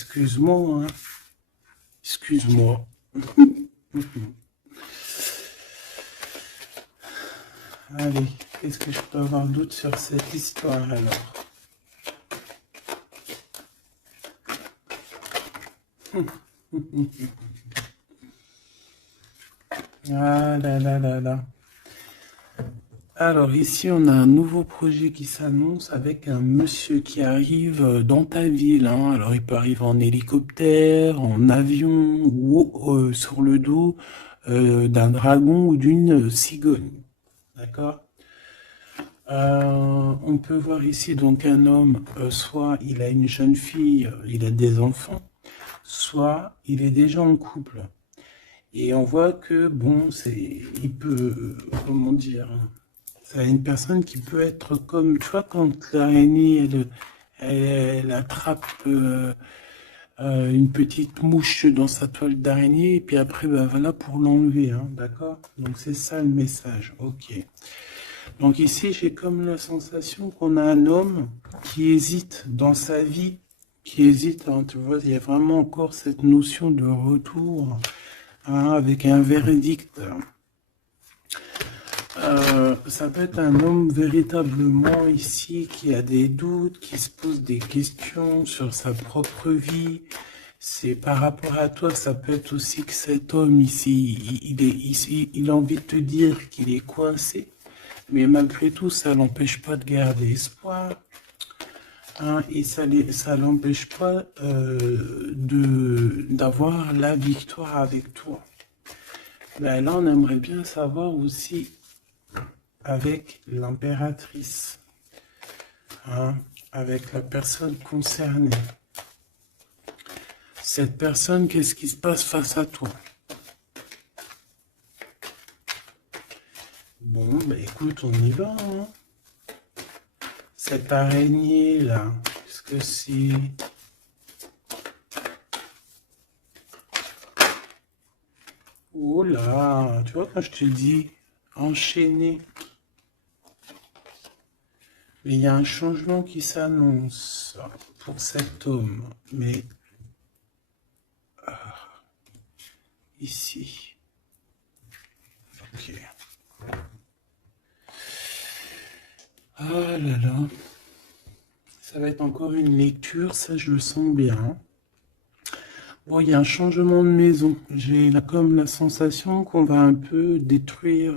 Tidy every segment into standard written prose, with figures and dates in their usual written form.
Excuse-moi, hein. Excuse-moi. Allez, qu'est-ce que je peux avoir d'autre sur cette histoire alors? Ah là là là là. Alors ici, on a un nouveau projet qui s'annonce avec un monsieur qui arrive dans ta ville, hein. Alors il peut arriver en hélicoptère, en avion ou sur le dos d'un dragon ou d'une cigogne. D'accord? On peut voir ici donc un homme, soit il a une jeune fille, il a des enfants, soit il est déjà en couple. Et on voit que bon, il peut, comment dire, c'est une personne qui peut être comme, tu vois, quand l'araignée, elle attrape une petite mouche dans sa toile d'araignée, et puis après, ben voilà, pour l'enlever, hein, d'accord? Donc c'est ça le message, ok. Donc ici, j'ai comme la sensation qu'on a un homme qui hésite dans sa vie, qui hésite, hein, tu vois, il y a vraiment encore cette notion de retour, hein, avec un verdict. Ça peut être un homme véritablement ici qui a des doutes, qui se pose des questions sur sa propre vie. C'est par rapport à toi, ça peut être aussi que cet homme ici, il a envie de te dire qu'il est coincé, mais malgré tout, ça l'empêche pas de garder espoir, hein, et ça l'empêche pas d'avoir la victoire avec toi. Ben là, on aimerait bien savoir aussi avec l'impératrice, hein, avec la personne concernée. Cette personne, qu'est-ce qui se passe face à toi? Bon, bah écoute, on y va, hein. Cette araignée là, qu'est-ce que c'est? Oh là, tu vois quand je te dis enchaîné, mais il y a un changement qui s'annonce pour cet homme, mais ici, ok. Ah là là, ça va être encore une lecture, ça je le sens bien. Bon, il y a un changement de maison. J'ai comme la sensation qu'on va un peu détruire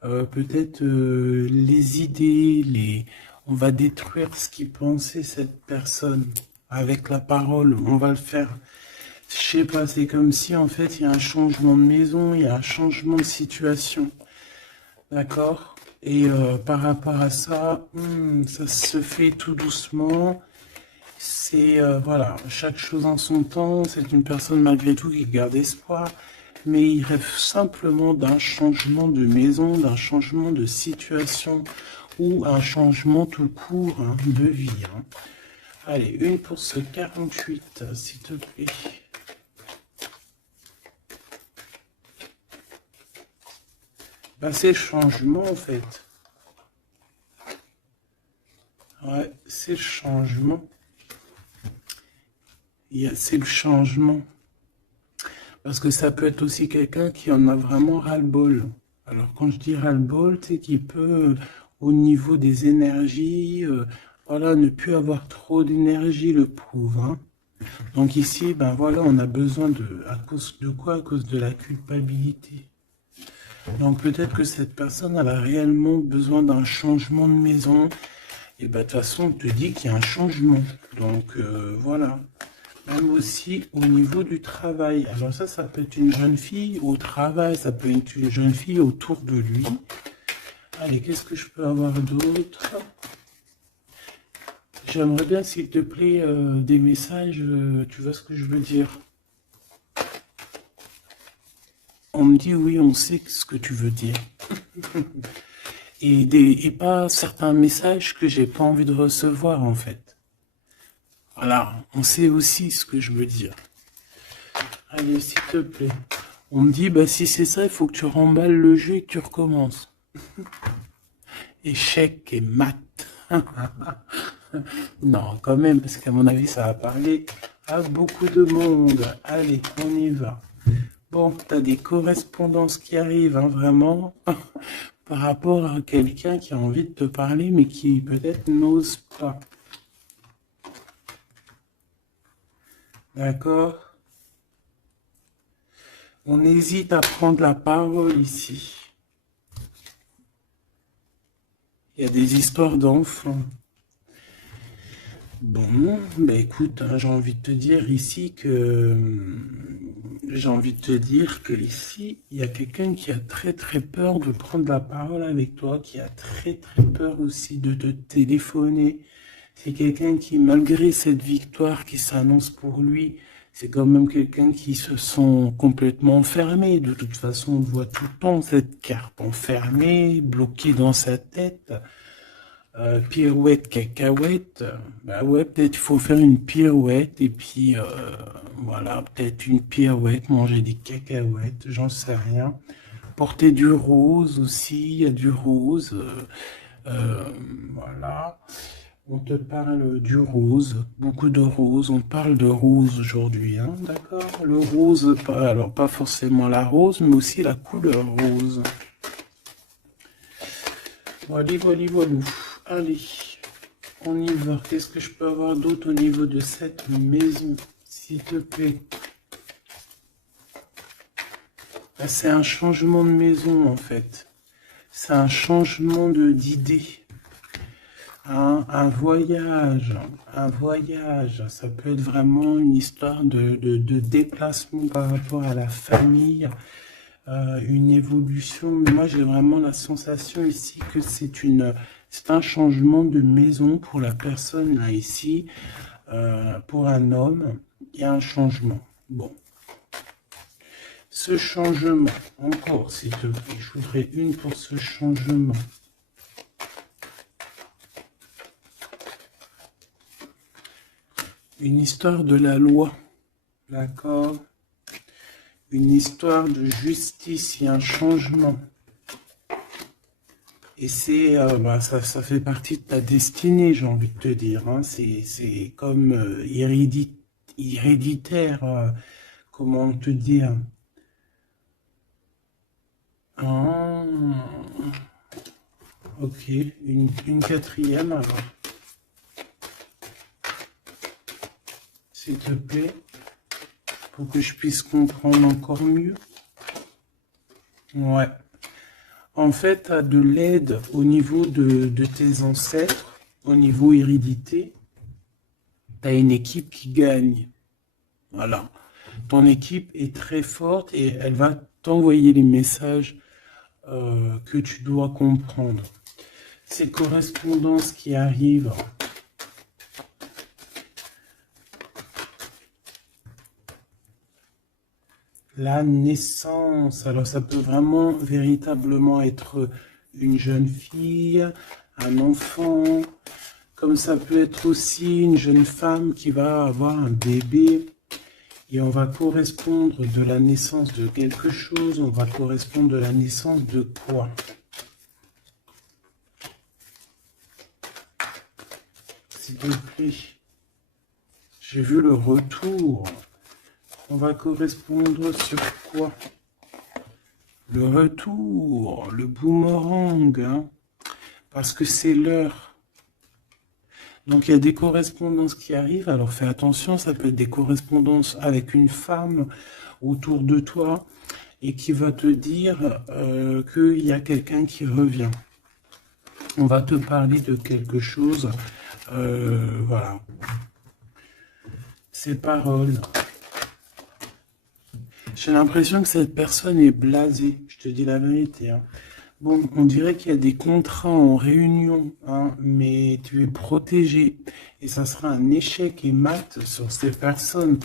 peut-être les idées, on va détruire ce qui pensait cette personne avec la parole. On va le faire. Je sais pas, c'est comme si en fait il y a un changement de maison, il y a un changement de situation. D'accord? Et par rapport à ça, ça se fait tout doucement. C'est, voilà, chaque chose en son temps. C'est une personne malgré tout qui garde espoir, mais il rêve simplement d'un changement de maison, d'un changement de situation ou un changement tout court, hein, de vie, hein. Allez, une pour ce 48, s'il te plaît. Ben, c'est le changement en fait. Ouais, c'est le changement. C'est le changement. Parce que ça peut être aussi quelqu'un qui en a vraiment ras-le-bol. Alors quand je dis ras-le-bol, c'est qu'il peut, au niveau des énergies, voilà, ne plus avoir trop d'énergie, le prouve, hein. Donc ici, ben voilà, on a besoin à cause de quoi? À cause de la culpabilité. Donc peut-être que cette personne, elle a réellement besoin d'un changement de maison. Et ben de toute façon, on te dit qu'il y a un changement. Donc voilà. Même aussi au niveau du travail. Alors ça peut être une jeune fille au travail, ça peut être une jeune fille autour de lui. Allez, qu'est-ce que je peux avoir d'autre? J'aimerais bien, s'il te plaît, des messages, tu vois ce que je veux dire? On me dit oui, on sait ce que tu veux dire. Et pas certains messages que j'ai pas envie de recevoir, en fait. Voilà, on sait aussi ce que je veux dire. Allez, s'il te plaît. On me dit, bah si c'est ça, il faut que tu remballes le jeu et que tu recommences. Échec et maths. Non, quand même, parce qu'à mon avis, ça va parler Ah, beaucoup de monde. Allez, on y va. Bon, tu as des correspondances qui arrivent, hein, vraiment, par rapport à quelqu'un qui a envie de te parler, mais qui peut-être n'ose pas. D'accord? On hésite à prendre la parole ici. Il y a des histoires d'enfants. Bon, bah écoute, hein, j'ai envie de te dire ici ici, il y a quelqu'un qui a très très peur de prendre la parole avec toi, qui a très très peur aussi de te téléphoner. C'est quelqu'un qui, malgré cette victoire qui s'annonce pour lui, c'est quand même quelqu'un qui se sent complètement enfermé. De toute façon, on voit tout le temps cette carte enfermée, bloquée dans sa tête. Pirouette, cacahuète, bah ouais, peut-être il faut faire une pirouette et puis voilà, peut-être une pirouette, manger des cacahuètes, j'en sais rien. Porter du rose aussi, il y a du rose, voilà. On te parle du rose, beaucoup de rose, on parle de rose aujourd'hui, hein, d'accord? Le rose, alors pas forcément la rose, mais aussi la couleur rose. Voilà, voilà, voilà. Allez, on y va. Qu'est-ce que je peux avoir d'autre au niveau de cette maison, s'il te plaît? C'est un changement de maison, en fait. C'est un changement d'idée. Un voyage. Ça peut être vraiment une histoire de déplacement par rapport à la famille. Une évolution. Mais moi, j'ai vraiment la sensation ici que c'est un changement de maison pour la personne là ici. Pour un homme, il y a un changement. Bon. Ce changement, encore s'il te plaît, je voudrais une pour ce changement. Une histoire de la loi, d'accord? Une histoire de justice, il y a un changement. Et c'est, ça fait partie de ta destinée, j'ai envie de te dire. Hein. C'est comme héréditaire, comment te dire. Ah, ok, une quatrième alors. S'il te plaît, pour que je puisse comprendre encore mieux. Ouais. En fait, tu as de l'aide au niveau de tes ancêtres, au niveau hérédité. Tu as une équipe qui gagne. Voilà. Ton équipe est très forte et elle va t'envoyer les messages que tu dois comprendre. Ces correspondances qui arrivent. La naissance, alors ça peut vraiment véritablement être une jeune fille, un enfant, comme ça peut être aussi une jeune femme qui va avoir un bébé, et on va correspondre de la naissance de quelque chose, on va correspondre de la naissance de quoi? S'il te plaît, j'ai vu le retour. On va correspondre sur quoi? Le retour, le boomerang, hein, parce que c'est l'heure. Donc il y a des correspondances qui arrivent, alors fais attention, ça peut être des correspondances avec une femme autour de toi et qui va te dire qu'il y a quelqu'un qui revient. On va te parler de quelque chose, voilà. Ces paroles. J'ai l'impression que cette personne est blasée, je te dis la vérité. Hein. Bon, on dirait qu'il y a des contrats en réunion, hein, mais tu es protégé. Et ça sera un échec et mat sur ces personnes,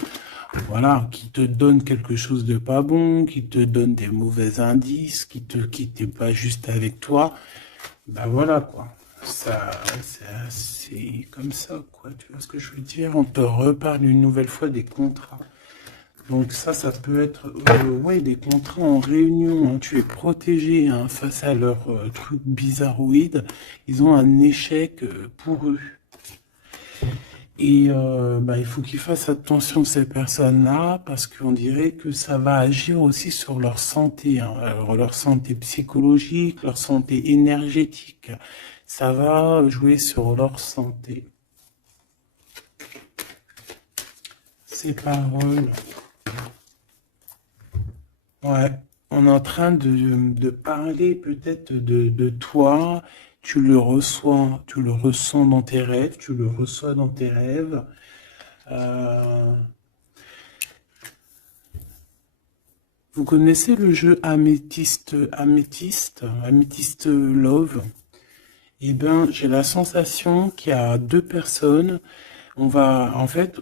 voilà, qui te donnent quelque chose de pas bon, qui te donnent des mauvais indices, qui te quittent pas juste avec toi. Ben voilà, quoi. Ça, c'est comme ça, quoi. Tu vois ce que je veux dire? On te reparle une nouvelle fois des contrats. Donc ça peut être ouais, des contrats en réunion. Hein. Tu es protégé hein, face à leurs trucs bizarroïdes. Ils ont un échec pour eux. Et il faut qu'ils fassent attention ces personnes-là parce qu'on dirait que ça va agir aussi sur leur santé, hein. Alors, leur santé psychologique, leur santé énergétique. Ça va jouer sur leur santé. Ces paroles. Ouais, on est en train de parler peut-être de toi. Tu le ressens dans tes rêves, tu le reçois dans tes rêves. Euh, Vous connaissez le jeu Améthyste Love? Eh bien, j'ai la sensation qu'il y a deux personnes. On va, en fait,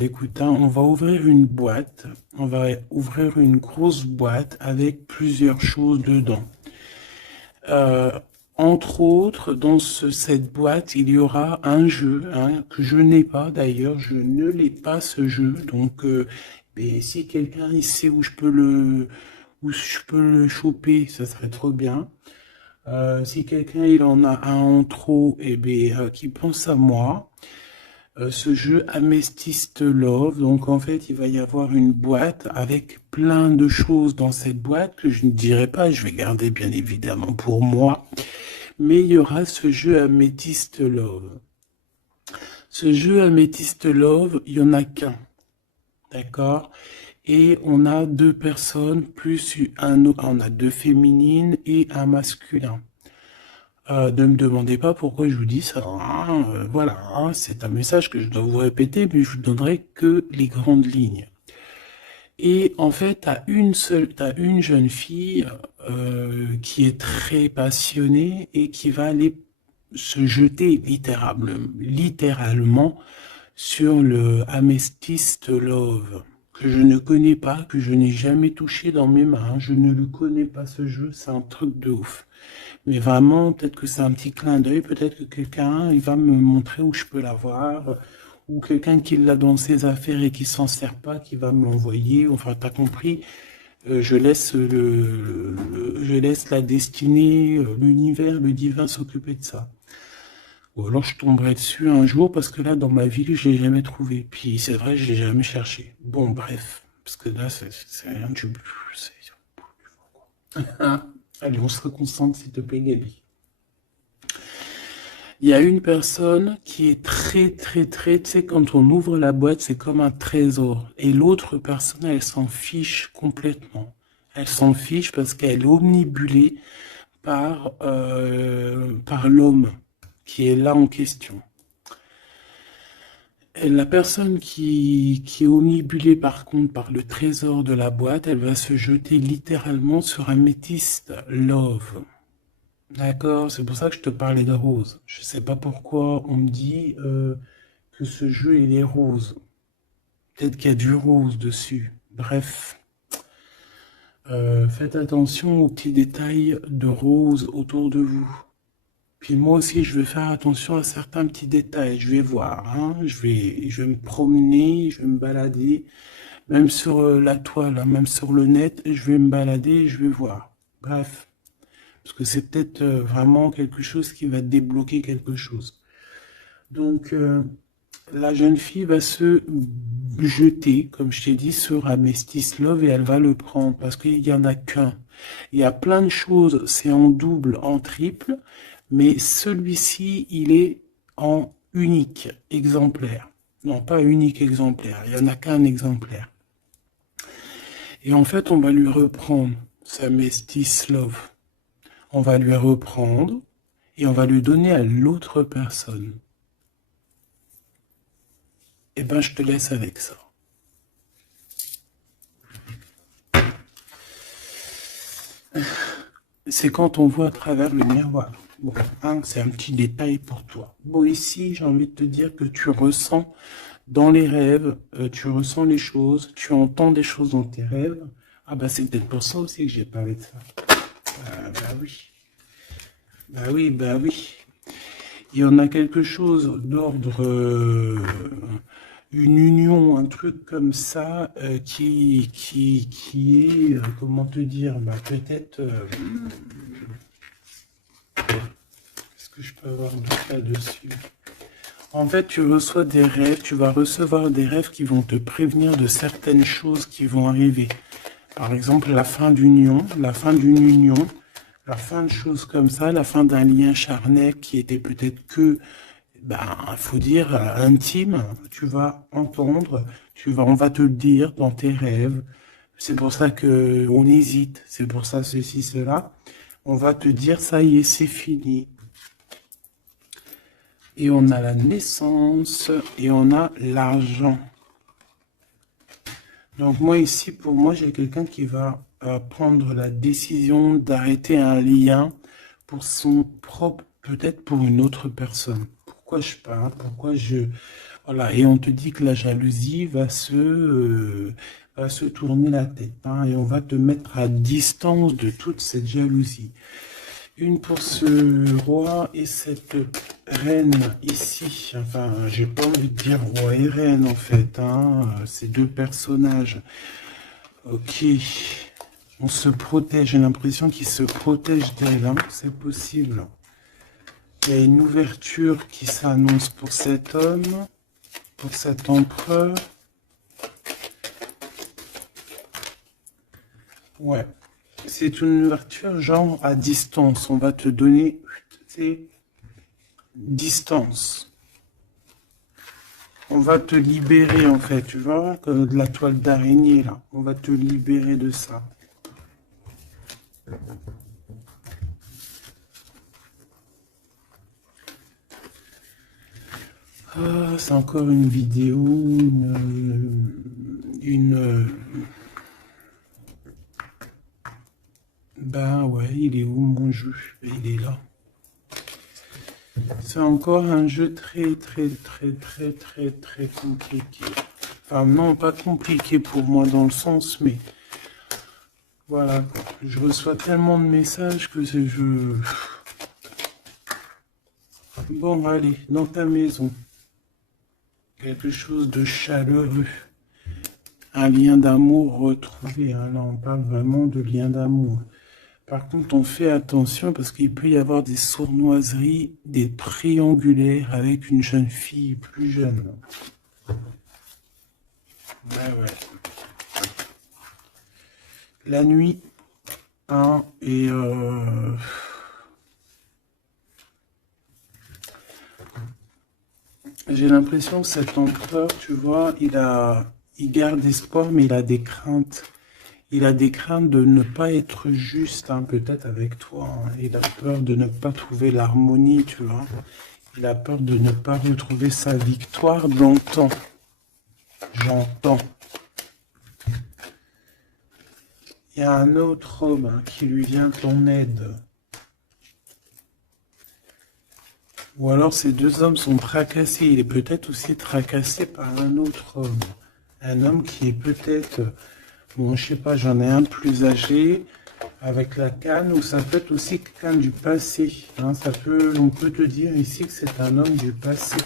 écoute, hein, on va ouvrir une boîte. On va ouvrir une grosse boîte avec plusieurs choses dedans. Euh, Entre autres, dans cette boîte, il y aura un jeu, hein, que je n'ai pas d'ailleurs. Je ne l'ai pas ce jeu. Donc, mais si quelqu'un il sait où je peux le choper, ça serait trop bien. Si quelqu'un il en a un en trop, eh bien, qui pense à moi. Ce jeu Amethyst Love, donc en fait il va y avoir une boîte avec plein de choses dans cette boîte que je ne dirai pas, je vais garder bien évidemment pour moi, mais il y aura ce jeu Amethyst Love. Ce jeu Amethyst Love, il y en a qu'un, d'accord? Et on a deux personnes plus on a deux féminines et un masculin. Ne me demandez pas pourquoi je vous dis ça, hein. Voilà, hein, c'est un message que je dois vous répéter, mais je vous donnerai que les grandes lignes. Et en fait, t'as une jeune fille qui est très passionnée et qui va aller se jeter littéralement sur le Amethyst Love, que je ne connais pas, que je n'ai jamais touché dans mes mains. Je ne le connais pas ce jeu, c'est un truc de ouf. Mais vraiment, peut-être que c'est un petit clin d'œil, peut-être que quelqu'un, il va me montrer où je peux l'avoir, ou quelqu'un qui l'a dans ses affaires et qui s'en sert pas, qui va me l'envoyer. Enfin, t'as compris, je laisse la destinée, l'univers, le divin s'occuper de ça. Ou alors je tomberai dessus un jour parce que là, dans ma ville, je l'ai jamais trouvé. Puis c'est vrai, je l'ai jamais cherché. Bon, bref, parce que là, c'est rien du tout. Allez, on se reconcentre, s'il te plaît, Gabi. Il y a une personne qui est très, tu sais, quand on ouvre la boîte, c'est comme un trésor. Et l'autre personne, elle s'en fiche complètement. Elle s'en fiche parce qu'elle est omnibulée par l'homme qui est là en question. Et la personne qui est omnibulée par contre par le trésor de la boîte, elle va se jeter littéralement sur un Amethyst Love. D'accord, c'est pour ça que je te parlais de rose. Je sais pas pourquoi on me dit que ce jeu il est rose. Peut-être qu'il y a du rose dessus. Bref, faites attention aux petits détails de rose autour de vous. Puis moi aussi, je vais faire attention à certains petits détails. Je vais voir, hein. Je vais me promener, je vais me balader, même sur la toile, hein, même sur le net, je vais me balader, et je vais voir. Bref. Parce que c'est peut-être vraiment quelque chose qui va débloquer quelque chose. Donc, la jeune fille va se jeter, comme je t'ai dit, sur Amethyst Love et elle va le prendre parce qu'il n'y en a qu'un. Il y a plein de choses, c'est en double, en triple, mais celui-ci, il est en unique exemplaire. Non, pas unique exemplaire, il n'y en a qu'un exemplaire. Et en fait, on va lui reprendre sa Amethyst Love. On va lui reprendre et on va lui donner à l'autre personne. Eh ben, je te laisse avec ça. C'est quand on voit à travers le miroir. Bon, hein, c'est un petit détail pour toi. Bon, ici, j'ai envie de te dire que tu ressens dans les rêves, tu ressens les choses, tu entends des choses dans tes rêves. Ah bah c'est peut-être pour ça aussi que j'ai parlé de ça. Ah, bah oui. Bah oui, bah oui. Il y en a quelque chose d'ordre, une union, un truc comme ça, qui est, comment te dire, bah peut-être, est-ce que je peux avoir un doute là-dessus? En fait, tu reçois des rêves, tu vas recevoir des rêves qui vont te prévenir de certaines choses qui vont arriver. Par exemple, la fin d'union, la fin d'une union, la fin de choses comme ça, la fin d'un lien charnel qui était peut-être que, ben, faut dire, intime. Tu vas entendre, on va te le dire dans tes rêves. C'est pour ça que on hésite. C'est pour ça ceci, cela. On va te dire, ça y est, c'est fini. Et on a la naissance et on a l'argent. Donc moi ici, pour moi, j'ai quelqu'un qui va prendre la décision d'arrêter un lien pour son propre, peut-être pour une autre personne. Pourquoi je parle? Pourquoi je... Voilà, et on te dit que la jalousie va se tourner la tête, hein, et on va te mettre à distance de toute cette jalousie. Une pour ce roi et cette reine ici. Enfin, j'ai pas envie de dire roi et reine en fait, hein. Ces deux personnages. Ok. On se protège. J'ai l'impression qu'ils se protègent d'elle, hein. C'est possible. Il y a une ouverture qui s'annonce pour cet homme, pour cet empereur. Ouais. C'est une ouverture genre à distance. On va te donner, c'est distance. On va te libérer en fait, tu vois, comme de la toile d'araignée là. On va te libérer de ça. Ah, c'est encore une vidéo, Ben ouais, il est où mon jeu? Il est là. C'est encore un jeu très compliqué. Enfin non, pas compliqué pour moi dans le sens, mais voilà, je reçois tellement de messages que je... Bon, allez, dans ta maison, quelque chose de chaleureux. Un lien d'amour retrouvé, hein. Là on parle vraiment de lien d'amour. Par contre, on fait attention parce qu'il peut y avoir des sournoiseries, des triangulaires avec une jeune fille plus jeune. Ouais. La nuit, hein, et j'ai l'impression que cet empereur, tu vois, il garde espoir, mais il a des craintes. Il a des craintes de ne pas être juste, hein, peut-être avec toi, hein. Il a peur de ne pas trouver l'harmonie, tu vois. Il a peur de ne pas retrouver sa victoire dans le temps. J'entends. Il y a un autre homme, hein, qui lui vient en aide. Ou alors ces deux hommes sont tracassés. Il est peut-être aussi tracassé par un autre homme. Un homme qui est peut-être... Bon, je sais pas, j'en ai un plus âgé, avec la canne, ou ça peut être aussi quelqu'un du passé, hein, on peut te dire ici que c'est un homme du passé.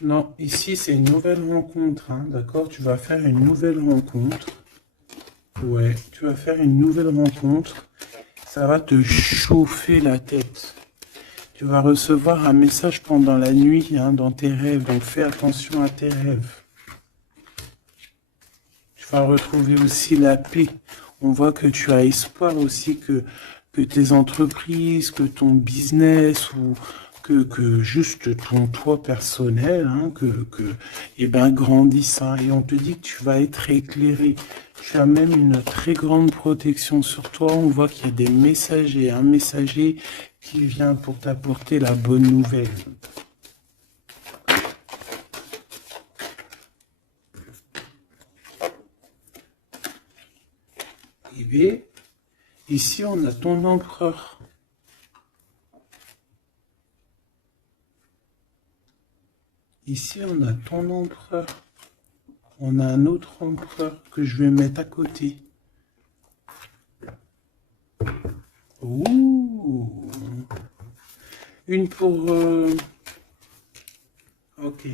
Non, ici c'est une nouvelle rencontre, hein, d'accord? Tu vas faire une nouvelle rencontre. Ouais, tu vas faire une nouvelle rencontre. Ça va te chauffer la tête. Tu vas recevoir un message pendant la nuit, hein, dans tes rêves, donc fais attention à tes rêves. Tu vas retrouver aussi la paix. On voit que tu as espoir aussi que tes entreprises, que ton business ou que juste ton toi personnel, hein, eh ben, grandisse. Hein, et on te dit que tu vas être éclairé. Tu as même une très grande protection sur toi. On voit qu'il y a des messagers, un messager qui vient pour t'apporter la bonne nouvelle. Et bien, ici on a ton empereur. Ici on a ton empereur. On a un autre empereur que je vais mettre à côté. Ouh. Une pour... Ok.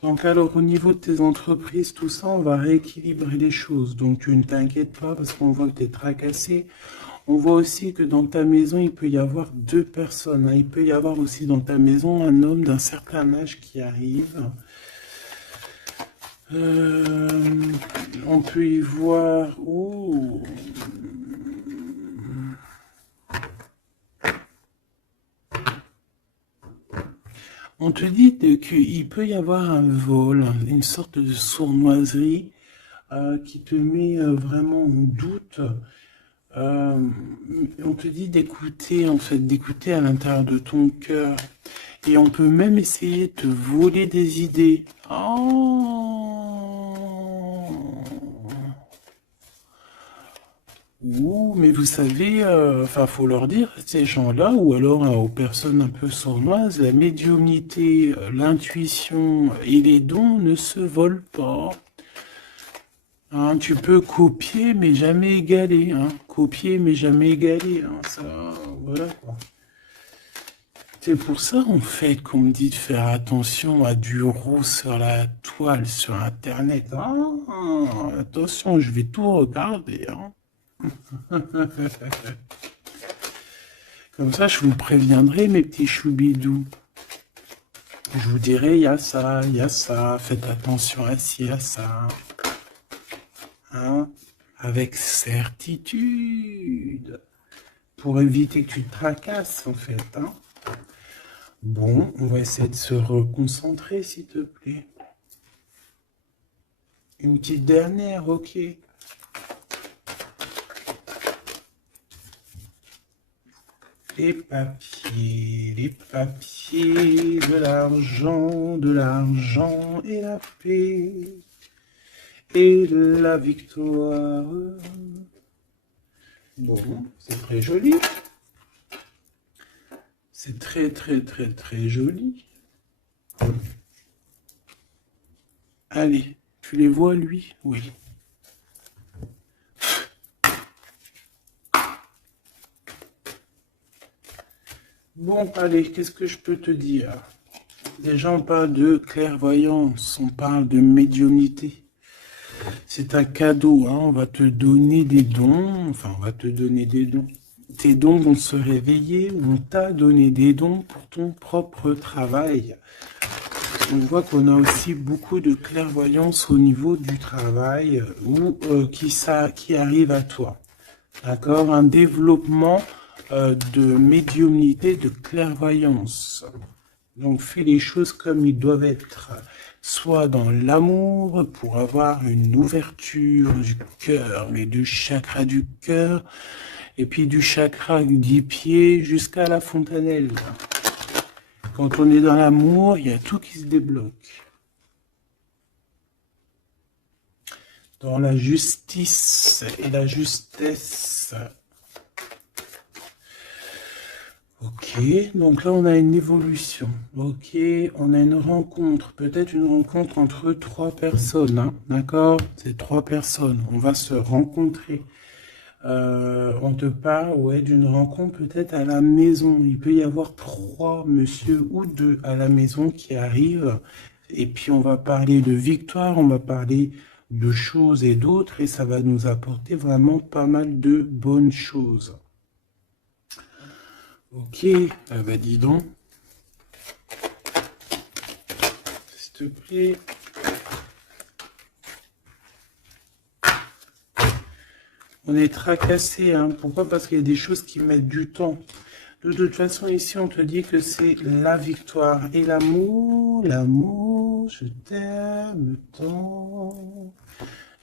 Donc alors au niveau de tes entreprises, tout ça, on va rééquilibrer les choses. Donc tu ne t'inquiètes pas parce qu'on voit que tu es tracassé. On voit aussi que dans ta maison, il peut y avoir deux personnes, hein. Il peut y avoir aussi dans ta maison un homme d'un certain âge qui arrive. On peut y voir... Oh. On te dit qu'il peut y avoir un vol, une sorte de sournoiserie qui te met vraiment en doute. On te dit d'écouter, en fait, d'écouter à l'intérieur de ton cœur. Et on peut même essayer de te voler des idées. Oh! Ouh, mais vous savez, enfin, faut leur dire, ces gens-là, ou alors aux personnes un peu sournoises, la médiumnité, l'intuition et les dons ne se volent pas. Hein, tu peux copier, mais jamais égaler. Hein. Copier, mais jamais égaler. Hein. Ça, voilà quoi. C'est pour ça, en fait, qu'on me dit de faire attention à du roux sur la toile, sur Internet. Ah, attention, je vais tout regarder. Hein. Comme ça, je vous préviendrai, mes petits choubidous. Je vous dirai, il y a ça, faites attention à ci, à ça. Hein, avec certitude. Pour éviter que tu te tracasses, en fait. Hein. Bon, on va essayer de se reconcentrer, s'il te plaît. Une petite dernière, ok. Les papiers, de l'argent et la paix, et la victoire. Bon, c'est très joli. C'est très, très, très, très joli. Allez, tu les vois, lui? Oui. Bon, allez, qu'est-ce que je peux te dire? Déjà, on parle de clairvoyance, on parle de médiumnité. C'est un cadeau, hein, on va te donner des dons, enfin, on va te donner des dons. Tes dons vont se réveiller, on t'a donné des dons pour ton propre travail. On voit qu'on a aussi beaucoup de clairvoyance au niveau du travail ou qui arrive à toi. D'accord? Un développement de médiumnité, de clairvoyance. Donc, fais les choses comme ils doivent être. Soit dans l'amour, pour avoir une ouverture du cœur, mais du chakra du cœur, et puis du chakra du pied jusqu'à la fontanelle. Quand on est dans l'amour, il y a tout qui se débloque. Dans la justice et la justesse. Ok, donc là on a une évolution. Ok, on a une rencontre, peut-être une rencontre entre trois personnes, hein, d'accord? C'est trois personnes, on va se rencontrer. On te parle, ouais, d'une rencontre peut-être à la maison. Il peut y avoir trois monsieur ou deux à la maison qui arrivent. Et puis on va parler de victoire, on va parler de choses et d'autres, et ça va nous apporter vraiment pas mal de bonnes choses. Ok, bah dis donc. S'il te plaît. On est tracassé, hein. Pourquoi? Parce qu'il y a des choses qui mettent du temps. De toute façon, ici, on te dit que c'est la victoire. Et l'amour, je t'aime tant.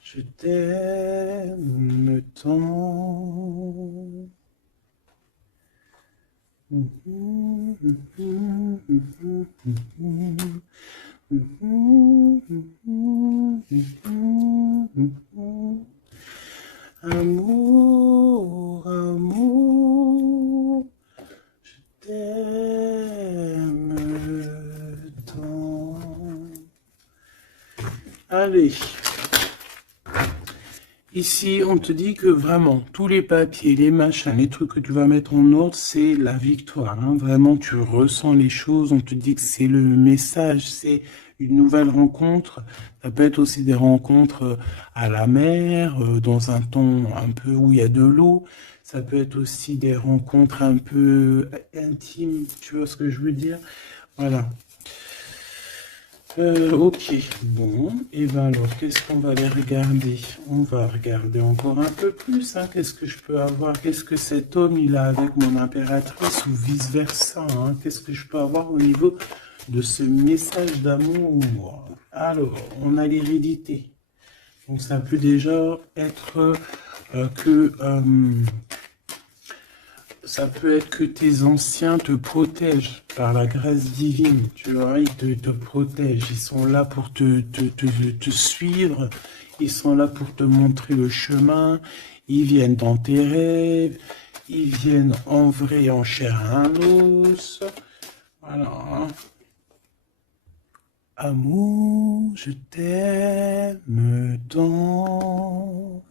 Je t'aime tant. Amour, amour, je t'aime tant. Allez. Ici, on te dit que vraiment, tous les papiers, les machins, les trucs que tu vas mettre en ordre, c'est la victoire. Hein. Vraiment, tu ressens les choses, on te dit que c'est le message, c'est une nouvelle rencontre. Ça peut être aussi des rencontres à la mer, dans un ton un peu où il y a de l'eau. Ça peut être aussi des rencontres un peu intimes, tu vois ce que je veux dire? Voilà. Ok, bon, et ben alors, qu'est-ce qu'on va aller regarder? On va regarder encore un peu plus, hein. Qu'est-ce que je peux avoir? Qu'est-ce que cet homme, il a avec mon impératrice ou vice-versa, hein? Qu'est-ce que je peux avoir au niveau de ce message d'amour? Alors, on a l'hérédité. Donc, ça peut déjà être que... ça peut être que tes anciens te protègent par la grâce divine, tu vois, ils te protègent, ils sont là pour te suivre, ils sont là pour te montrer le chemin, ils viennent dans tes rêves, ils viennent en vrai, en chair et en os, voilà. Amour, je t'aime tant.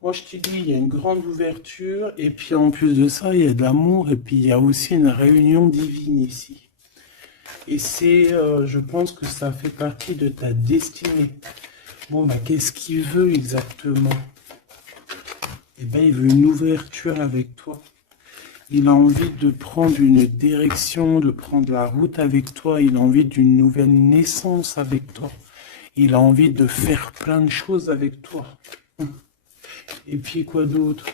Moi, je te dis, il y a une grande ouverture, et puis en plus de ça, il y a de l'amour, et puis il y a aussi une réunion divine ici. Et c'est, je pense que ça fait partie de ta destinée. Bon, bah, qu'est-ce qu'il veut exactement? Eh bien, il veut une ouverture avec toi. Il a envie de prendre une direction, de prendre la route avec toi. Il a envie d'une nouvelle naissance avec toi. Il a envie de faire plein de choses avec toi. Et puis quoi d'autre?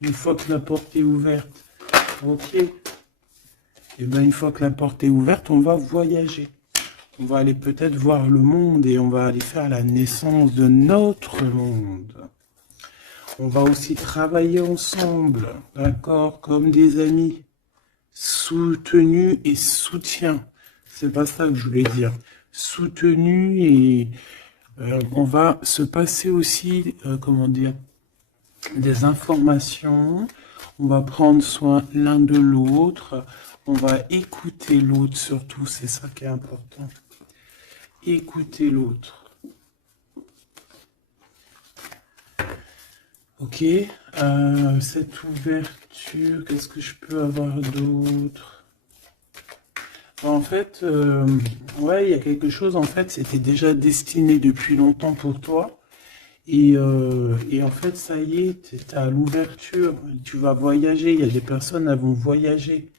Une fois que la porte est ouverte, ok. Et bien une fois que la porte est ouverte, on va voyager. On va aller peut-être voir le monde et on va aller faire la naissance de notre monde. On va aussi travailler ensemble, d'accord, comme des amis, soutenus et soutien. C'est pas ça que je voulais dire. Soutenus et on va se passer aussi, comment dire, des informations, on va prendre soin l'un de l'autre, on va écouter l'autre surtout, c'est ça qui est important. Écouter l'autre. Ok, cette ouverture, qu'est-ce que je peux avoir d'autre? En fait, ouais, il y a quelque chose, en fait, c'était déjà destiné depuis longtemps pour toi. Et en fait, ça y est, tu es à l'ouverture, tu vas voyager, il y a des personnes qui vont voyager.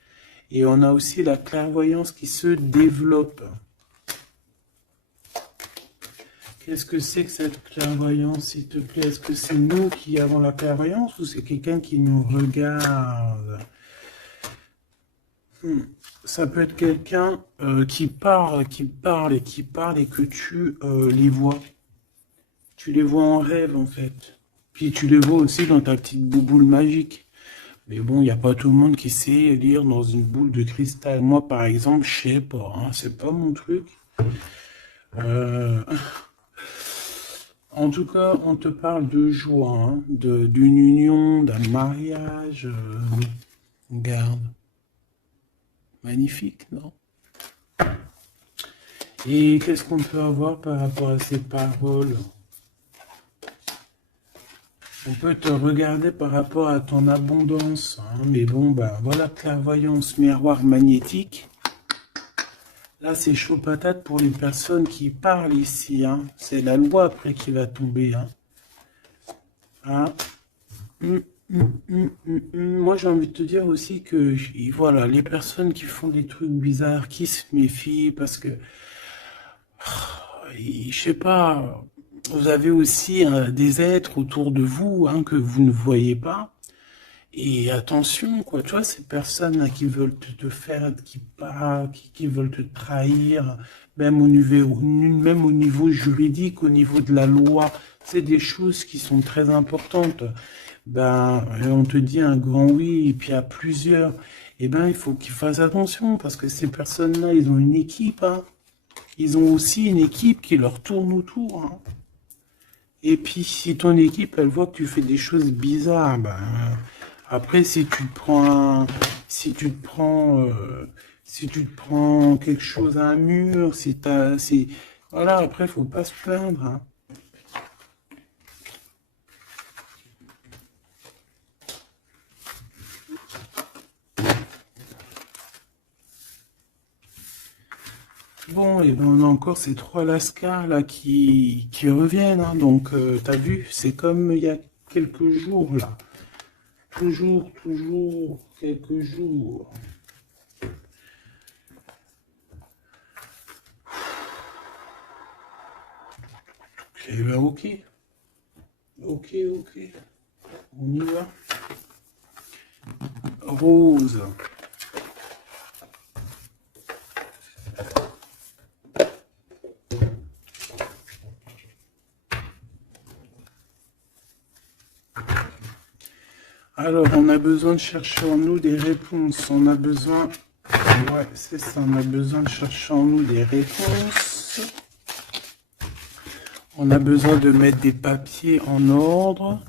Et on a aussi la clairvoyance qui se développe. Qu'est-ce que c'est que cette clairvoyance, s'il te plaît? Est-ce que c'est nous qui avons la clairvoyance ou c'est quelqu'un qui nous regarde? Ça peut être quelqu'un qui parle et que tu les vois. Tu les vois en rêve, en fait. Puis tu les vois aussi dans ta petite bouboule magique. Mais bon, il n'y a pas tout le monde qui sait lire dans une boule de cristal. Moi, par exemple, je sais pas, hein, c'est pas mon truc. Euh, En tout cas, on te parle de joie, hein, d'une union, d'un mariage. Regarde. Magnifique, non? Et qu'est-ce qu'on peut avoir par rapport à ces paroles? On peut te regarder par rapport à ton abondance, hein, mais bon, bah voilà, clairvoyance, miroir magnétique. Là, c'est chaud patate pour les personnes qui parlent ici, hein. C'est la loi après qui va tomber, hein. Hein. Moi, j'ai envie de te dire aussi que, voilà, les personnes qui font des trucs bizarres, qui se méfient, parce que, je sais pas, vous avez aussi des êtres autour de vous, hein, que vous ne voyez pas. Et attention, quoi, tu vois, ces personnes là qui veulent te faire, qui veulent te trahir, même au niveau juridique, au niveau de la loi, c'est des choses qui sont très importantes. Ben, on te dit un grand oui, et puis à plusieurs, eh ben, il faut qu'ils fassent attention, parce que ces personnes-là, ils ont une équipe, hein. Ils ont aussi une équipe qui leur tourne autour, hein. Et puis, si ton équipe, elle voit que tu fais des choses bizarres, ben, après, si tu te prends quelque chose à un mur, voilà, après, faut pas se plaindre, hein. Bon, et ben on a encore ces trois lascars là qui reviennent, hein. Donc t'as vu, c'est comme il y a quelques jours là. Toujours, toujours, quelques jours. Eh ben ok. Ok, ok. On y va. Rose. Alors, on a besoin de chercher en nous des réponses. On a besoin... Ouais, c'est ça. On a besoin de chercher en nous des réponses. On a besoin de mettre des papiers en ordre.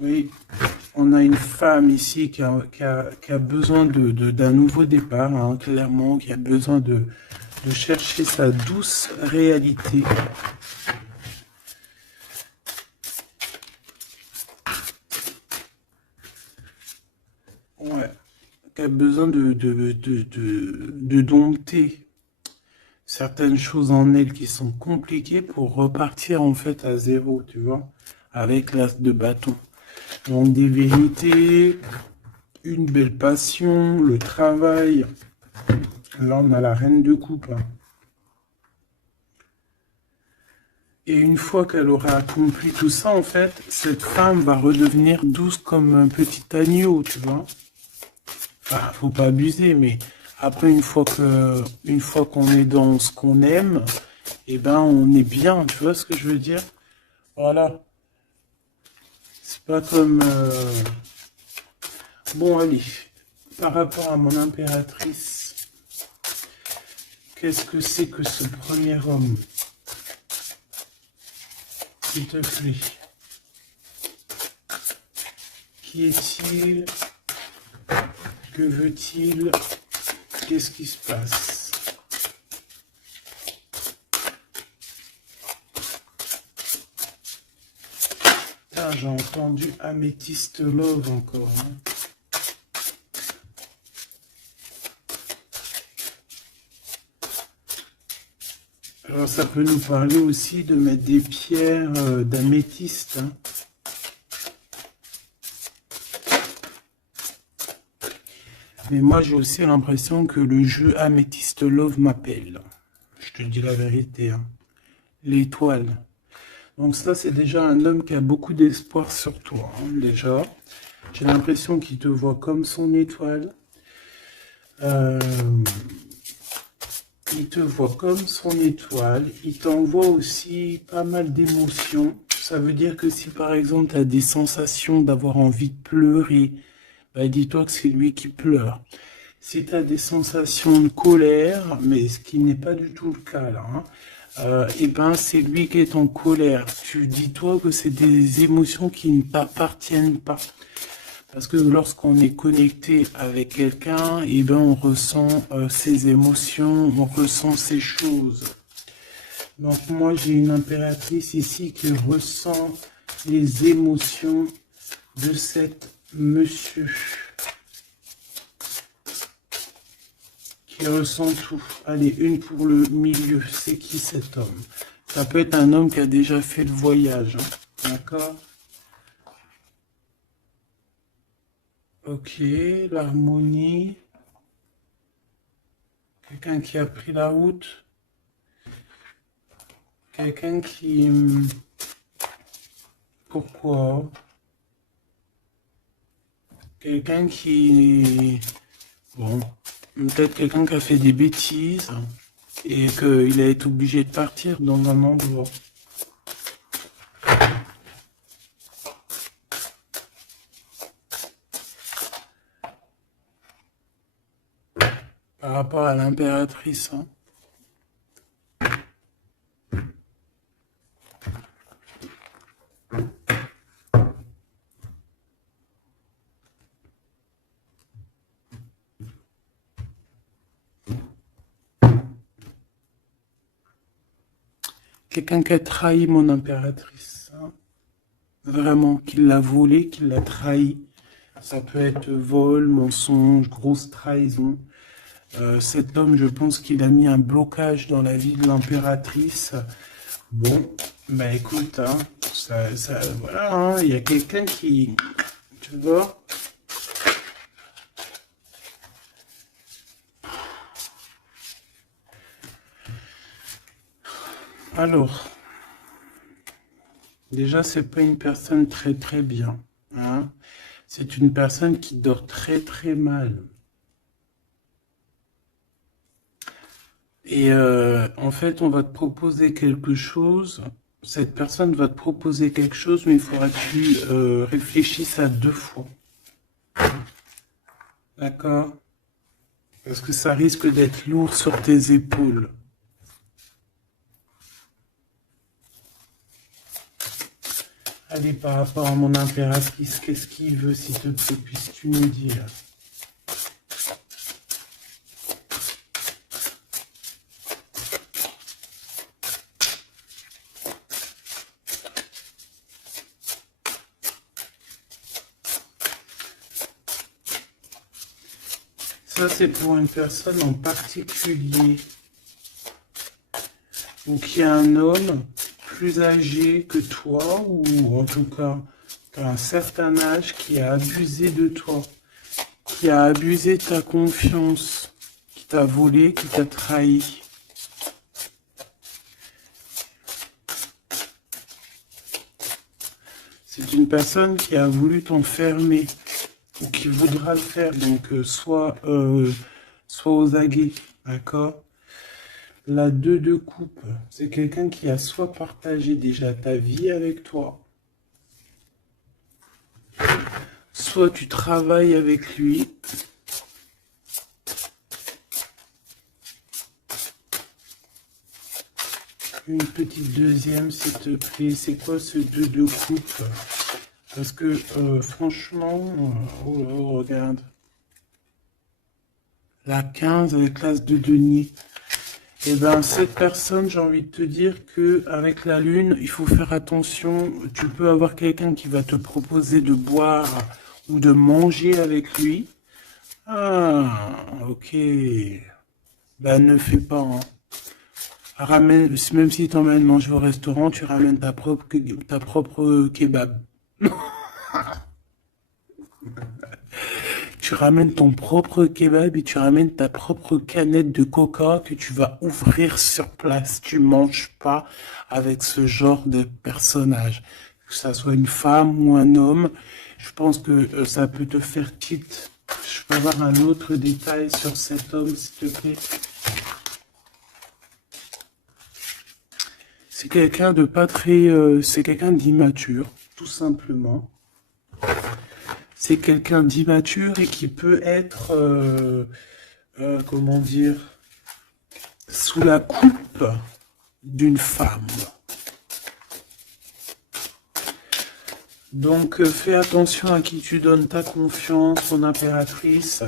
Oui, on a une femme ici qui a besoin d'un nouveau départ, hein, clairement, qui a besoin de chercher sa douce réalité. Ouais, qui a besoin de dompter certaines choses en elle qui sont compliquées pour repartir en fait à zéro, tu vois, avec l'as de bâton. Donc des vérités, une belle passion, le travail. Là, on a la reine de coupe. Et une fois qu'elle aura accompli tout ça, en fait, cette femme va redevenir douce comme un petit agneau, tu vois. Enfin, faut pas abuser, mais après, une fois qu'on est dans ce qu'on aime, eh ben, on est bien, tu vois ce que je veux dire? Voilà. C'est pas comme... Bon, allez, par rapport à mon impératrice, qu'est-ce que c'est que ce premier homme? S'il te plaît. Qui est-il? Que veut-il? Qu'est-ce qui se passe? Ah, j'ai entendu Améthyste Love encore. Hein. Alors ça peut nous parler aussi de mettre des pierres d'améthyste. Hein. Mais moi j'ai aussi l'impression que le jeu Améthyste Love m'appelle. Je te dis la vérité. Hein. L'étoile. Donc ça c'est déjà un homme qui a beaucoup d'espoir sur toi. Hein, déjà. J'ai l'impression qu'il te voit comme son étoile. Il te voit comme son étoile, il t'envoie aussi pas mal d'émotions. Ça veut dire que si par exemple tu as des sensations d'avoir envie de pleurer, bah, dis-toi que c'est lui qui pleure. Si tu as des sensations de colère, mais ce qui n'est pas du tout le cas là, hein, et ben c'est lui qui est en colère. Tu dis-toi que c'est des émotions qui ne t'appartiennent pas. Parce que lorsqu'on est connecté avec quelqu'un, eh ben on ressent ses émotions, on ressent ses choses. Donc moi j'ai une impératrice ici qui ressent les émotions de cet monsieur. Qui ressent tout. Allez, une pour le milieu. C'est qui cet homme? Ça peut être un homme qui a déjà fait le voyage. Hein. D'accord? Ok, l'harmonie. Quelqu'un qui a pris la route. Quelqu'un qui... Pourquoi? Quelqu'un qui... Bon, peut-être quelqu'un qui a fait des bêtises et qu'il a été obligé de partir dans un endroit. Par rapport à l'impératrice, hein. Quelqu'un qui a trahi mon impératrice. Hein. Vraiment, qui l'a volé, qui l'a trahi. Ça peut être vol, mensonge, grosse trahison. Cet homme, je pense qu'il a mis un blocage dans la vie de l'impératrice. Bon, bah écoute, hein, voilà, hein, il y a quelqu'un qui, tu vois. Alors, déjà, c'est pas une personne très très bien, hein. C'est une personne qui dort très très mal. Et en fait, on va te proposer quelque chose. Cette personne va te proposer quelque chose, mais il faudra que tu réfléchisses à 2 fois. D'accord? Parce que ça risque d'être lourd sur tes épaules. Allez, par rapport à mon impératrice, qu'est-ce qu'il veut, s'il te plaît, puisses-tu nous dire? Ça, c'est pour une personne en particulier, ou qui est un homme plus âgé que toi, ou en tout cas, tu as un certain âge, qui a abusé de toi, qui a abusé de ta confiance, qui t'a volé, qui t'a trahi. C'est une personne qui a voulu t'enfermer, ou qui voudra le faire, donc soit aux aguets, d'accord? La 2 de coupe, c'est quelqu'un qui a soit partagé déjà ta vie avec toi, soit tu travailles avec lui. Une petite deuxième, s'il te plaît. C'est quoi ce 2 de coupe? Parce que franchement, oh là, regarde. La 15 avec l'as de denier. Eh ben, cette personne, j'ai envie de te dire que avec la lune, il faut faire attention. Tu peux avoir quelqu'un qui va te proposer de boire ou de manger avec lui. Ah, ok. Ben, ne fais pas, hein. Ramène, même si tu emmènes manger au restaurant, tu ramènes ta propre kebab. Tu ramènes ton propre kebab et tu ramènes ta propre canette de coca que tu vas ouvrir sur place. Tu manges pas avec ce genre de personnage. Que ça soit une femme ou un homme, je pense que ça peut te faire tilt. Je peux avoir un autre détail sur cet homme, s'il te plaît. C'est quelqu'un de pas très... c'est quelqu'un d'immature, tout simplement. C'est quelqu'un d'immature et qui peut être, comment dire, sous la coupe d'une femme. Donc fais attention à qui tu donnes ta confiance, ton impératrice.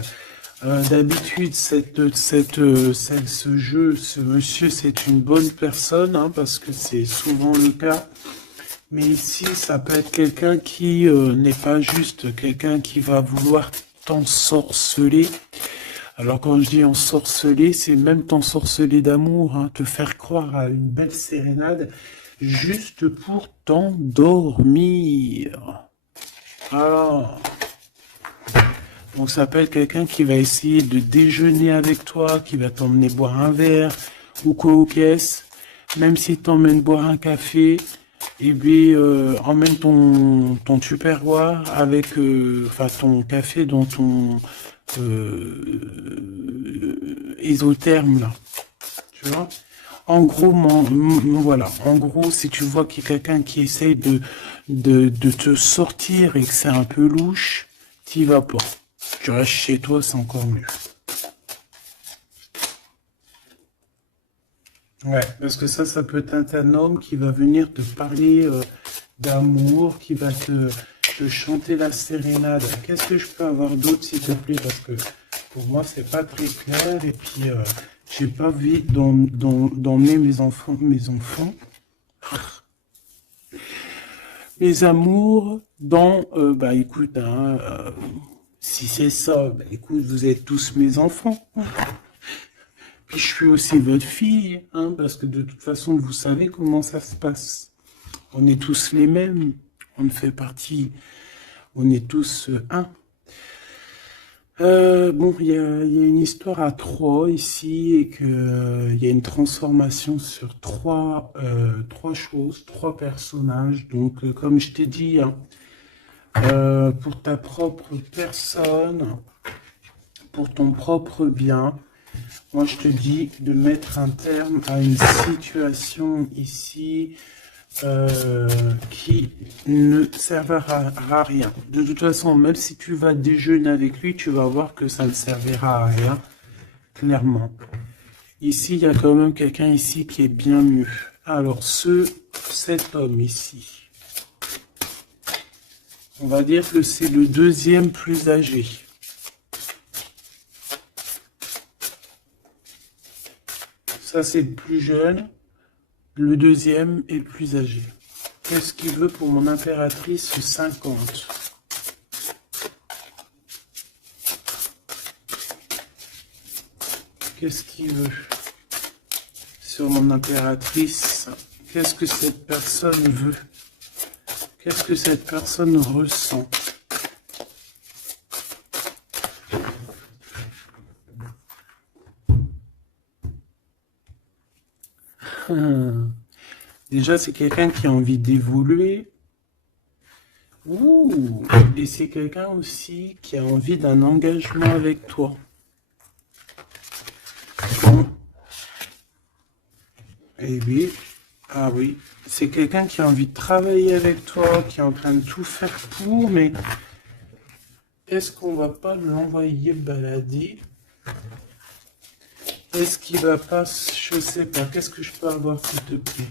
D'habitude, ce jeu, ce monsieur, c'est une bonne personne, hein, parce que c'est souvent le cas. Mais ici, ça peut être quelqu'un qui n'est pas juste quelqu'un qui va vouloir t'ensorceler. Alors quand je dis ensorceler, c'est même t'ensorceler d'amour, hein, te faire croire à une belle sérénade juste pour t'endormir. Alors, donc ça peut être quelqu'un qui va essayer de déjeuner avec toi, qui va t'emmener boire un verre ou quoi aux caisses. Même s'il t'emmène boire un café, et puis emmène ton tupperware avec, enfin ton café dans ton isotherme là, tu vois. En gros, voilà. En gros, si tu vois qu'il y a quelqu'un qui essaye de te sortir et que c'est un peu louche, t'y vas pas. Tu restes chez toi, c'est encore mieux. Ouais, parce que ça peut être un homme qui va venir te parler d'amour, qui va te chanter la sérénade. Qu'est-ce que je peux avoir d'autre, s'il te plaît? Parce que pour moi, c'est pas très clair. Et puis, j'ai pas envie d'emmener mes enfants, mes amours dans, bah écoute, hein, si c'est ça, bah écoute, vous êtes tous mes enfants. Puis je suis aussi votre fille, hein, parce que de toute façon, vous savez comment ça se passe. On est tous les mêmes, on fait partie, on est tous un. Bon, il y a une histoire à trois ici et que il y a une transformation sur trois choses, trois personnages. Donc, comme je t'ai dit, hein, pour ta propre personne, pour ton propre bien, moi je te dis de mettre un terme à une situation ici qui ne servira à rien. De toute façon, même si tu vas déjeuner avec lui, tu vas voir que ça ne servira à rien, clairement. Ici, il y a quand même quelqu'un ici qui est bien mieux. Alors, cet homme ici, on va dire que c'est le deuxième plus âgé. Ça, c'est le plus jeune. Le deuxième est le plus âgé. Qu'est-ce qu'il veut pour mon impératrice 50? Qu'est-ce qu'il veut sur mon impératrice? Qu'est-ce que cette personne veut? Qu'est-ce que cette personne ressent? Déjà, c'est quelqu'un qui a envie d'évoluer. Ouh, et c'est quelqu'un aussi qui a envie d'un engagement avec toi. Bon. Et oui, ah oui, c'est quelqu'un qui a envie de travailler avec toi, qui est en train de tout faire pour, mais est-ce qu'on va pas l'envoyer balader? Est-ce qu'il va pas, je sais pas, qu'est-ce que je peux avoir s'il te plaît?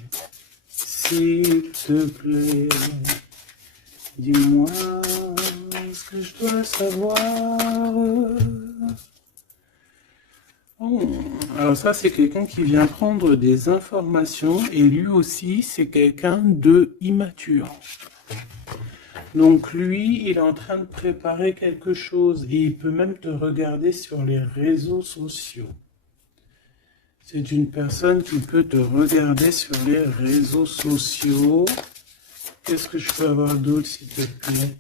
S'il te plaît, dis-moi ce que je dois savoir. Oh, alors ça, c'est quelqu'un qui vient prendre des informations et lui aussi, c'est quelqu'un de immature. Donc lui, il est en train de préparer quelque chose et il peut même te regarder sur les réseaux sociaux. C'est une personne qui peut te regarder sur les réseaux sociaux. Qu'est-ce que je peux avoir d'autre, s'il te plaît?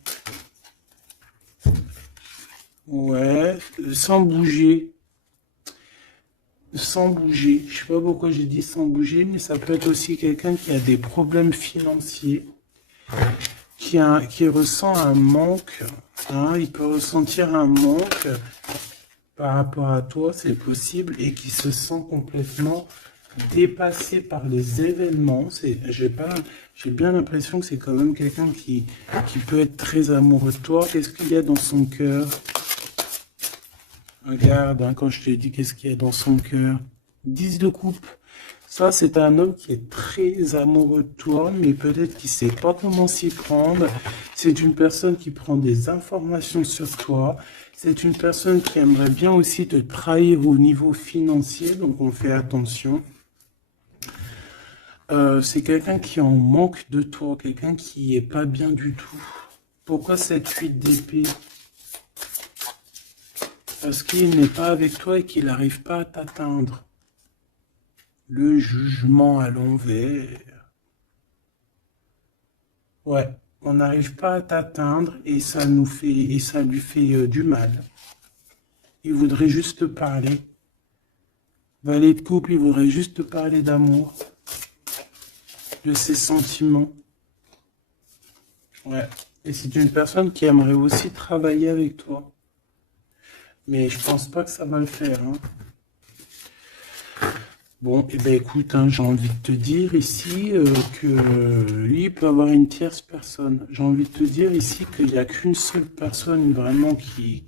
Ouais, sans bouger. Sans bouger. Je sais pas pourquoi j'ai dit sans bouger, mais ça peut être aussi quelqu'un qui a des problèmes financiers, qui ressent un manque. Hein, il peut ressentir un manque par rapport à toi, c'est possible, et qui se sent complètement dépassé par les événements. J'ai bien l'impression que c'est quand même quelqu'un qui peut être très amoureux de toi. Qu'est-ce qu'il y a dans son cœur? Regarde, hein, quand je te dis qu'est-ce qu'il y a dans son cœur. 10 de coupe. Ça, c'est un homme qui est très amoureux de toi, mais peut-être qu'il ne sait pas comment s'y prendre. C'est une personne qui prend des informations sur toi. C'est une personne qui aimerait bien aussi te trahir au niveau financier, donc on fait attention. C'est quelqu'un qui en manque de toi, quelqu'un qui est pas bien du tout. Pourquoi cette 8 d'épée? Parce qu'il n'est pas avec toi et qu'il n'arrive pas à t'atteindre. Le jugement à l'envers. Ouais, on n'arrive pas à t'atteindre et ça lui fait du mal. Il voudrait juste te parler. Valet de couple, il voudrait juste te parler d'amour, de ses sentiments. Ouais. Et c'est une personne qui aimerait aussi travailler avec toi. Mais je pense pas que ça va le faire. Hein. Bon, et ben écoute, hein, j'ai envie de te dire ici que lui peut avoir une tierce personne. J'ai envie de te dire ici qu'il n'y a qu'une seule personne vraiment qui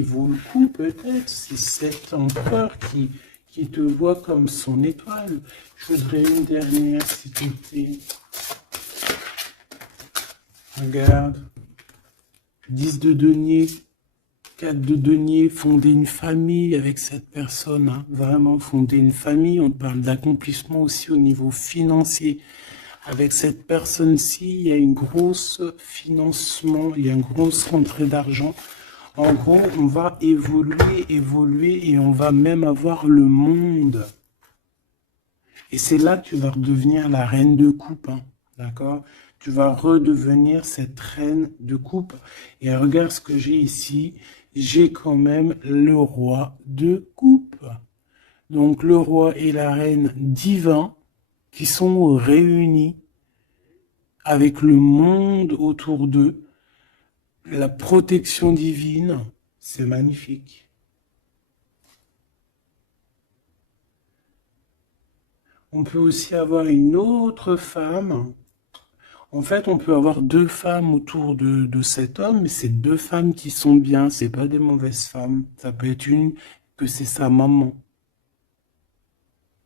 vaut le coup, peut-être. C'est cet empereur qui te voit comme son étoile. Je voudrais une dernière, s'il te plaît. Regarde. 10 de denier. 4 de denier, fonder une famille avec cette personne, hein, vraiment fonder une famille. On parle d'accomplissement aussi au niveau financier. Avec cette personne-ci, il y a une grosse financement, il y a une grosse rentrée d'argent. En gros, on va évoluer et on va même avoir le monde. Et c'est là que tu vas redevenir la reine de coupe, hein, d'accord? Tu vas redevenir cette reine de coupe. Et regarde ce que j'ai ici. J'ai quand même le roi de coupe. Donc le roi et la reine divins qui sont réunis avec le monde autour d'eux. La protection divine, c'est magnifique. On peut aussi avoir une autre femme. En fait, on peut avoir deux femmes autour de cet homme, mais c'est deux femmes qui sont bien, c'est pas des mauvaises femmes. Ça peut être une que c'est sa maman.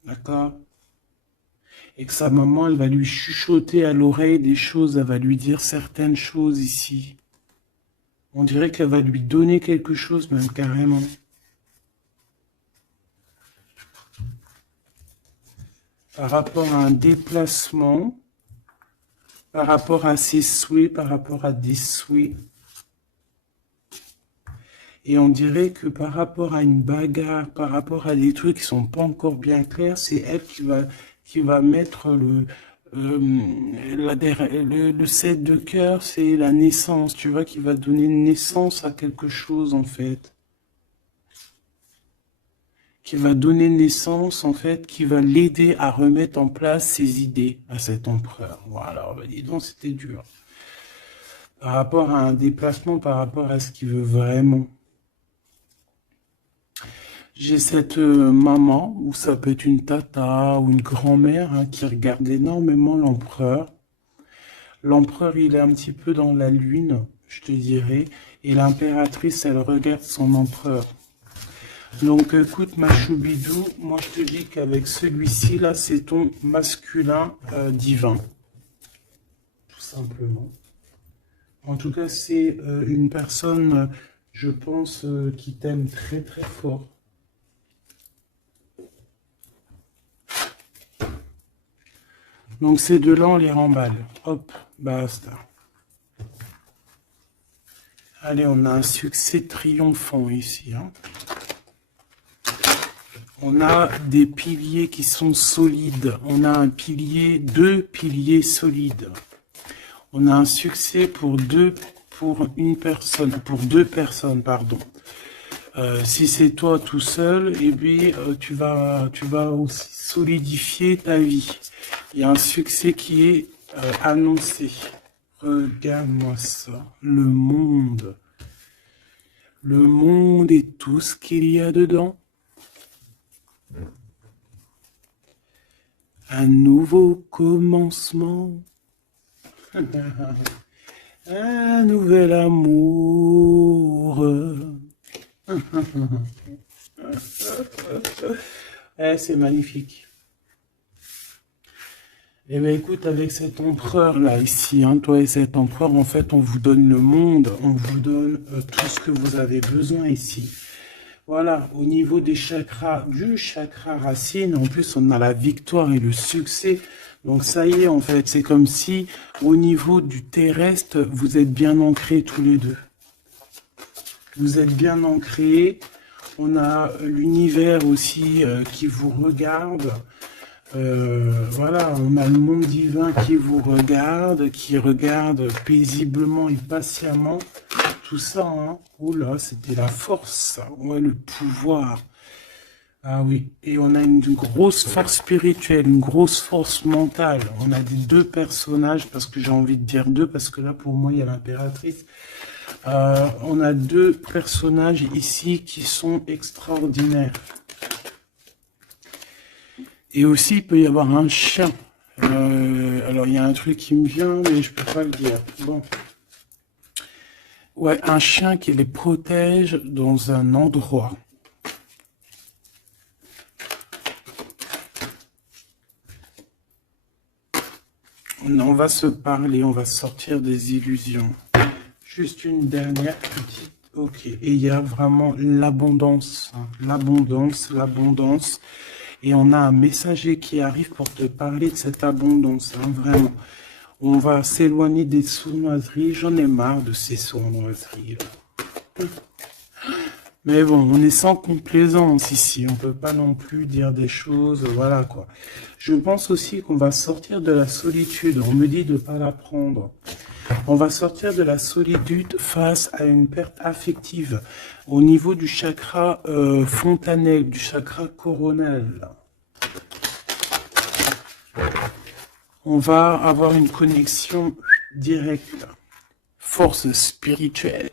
D'accord? Et que sa maman, elle va lui chuchoter à l'oreille des choses, elle va lui dire certaines choses ici. On dirait qu'elle va lui donner quelque chose, même carrément. Par rapport à un déplacement, par rapport à ses souhaits, par rapport à des souhaits. Et on dirait que par rapport à une bagarre, par rapport à des trucs qui sont pas encore bien clairs, c'est elle qui va mettre le 7 de cœur, c'est la naissance, tu vois, qui va donner naissance à quelque chose, en fait. Qui va donner naissance, en fait, qui va l'aider à remettre en place ses idées à cet empereur. Voilà, bah, dis donc, c'était dur. Par rapport à un déplacement, par rapport à ce qu'il veut vraiment. J'ai cette maman, ou ça peut être une tata ou une grand-mère, hein, qui regarde énormément l'empereur. L'empereur, il est un petit peu dans la lune, je te dirais, et l'impératrice, elle regarde son empereur. Donc écoute ma choubidou, moi je te dis qu'avec celui-ci là, c'est ton masculin divin. Tout simplement. En tout cas, c'est une personne, je pense, qui t'aime très très fort. Donc ces deux-là, on les remballe. Hop, basta. Allez, on a un succès triomphant ici, hein. On a des piliers qui sont solides. On a un pilier, deux piliers solides. On a un succès pour deux personnes, pardon. Si c'est toi tout seul, eh bien, tu vas aussi solidifier ta vie. Il y a un succès qui est annoncé. Regarde-moi ça. Le monde. Le monde et tout ce qu'il y a dedans. Un nouveau commencement. Un nouvel amour. C'est magnifique. Eh bien, écoute, avec cet empereur-là, ici, hein, toi et cet empereur, en fait, on vous donne le monde, on vous donne tout ce que vous avez besoin ici. Voilà, au niveau des chakras, du chakra racine, en plus, on a la victoire et le succès. Donc, ça y est, en fait, c'est comme si, au niveau du terrestre, vous êtes bien ancrés tous les deux. Vous êtes bien ancrés. On a l'univers aussi qui vous regarde. Voilà, on a le monde divin qui vous regarde, qui regarde paisiblement et patiemment. Tout ça, hein. Oula, c'était la force, ouais, le pouvoir. Ah oui, et on a une grosse force spirituelle, une grosse force mentale. On a des deux personnages, parce que j'ai envie de dire deux, parce que là, pour moi, il y a l'impératrice. On a deux personnages ici qui sont extraordinaires. Et aussi, il peut y avoir un chien. Alors, il y a un truc qui me vient, mais je peux pas le dire. Bon. Ouais, un chien qui les protège dans un endroit. On va se parler, on va sortir des illusions. Juste une dernière petite. Ok, et il y a vraiment l'abondance, hein, l'abondance. Et on a un messager qui arrive pour te parler de cette abondance, hein, vraiment. On va s'éloigner des sournoiseries. J'en ai marre de ces sournoiseries. Là. Mais bon, on est sans complaisance ici. On peut pas non plus dire des choses, voilà quoi. Je pense aussi qu'on va sortir de la solitude. On me dit de pas la prendre. On va sortir de la solitude face à une perte affective au niveau du chakra fontanelle, du chakra coronal. On va avoir une connexion directe, force spirituelle,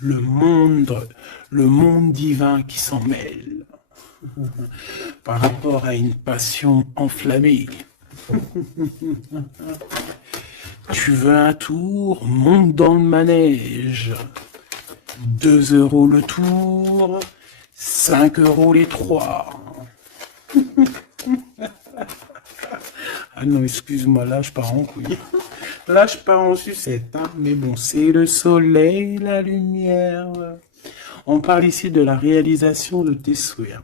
le monde divin qui s'en mêle par rapport à une passion enflammée. Tu veux un tour? Monte dans le manège. 2 € le tour, 5 € les 3. Ah non, excuse-moi, là je pars en couille. Là je pars en sucette, hein. Mais bon, c'est le soleil, la lumière. On parle ici de la réalisation de tes souhaits.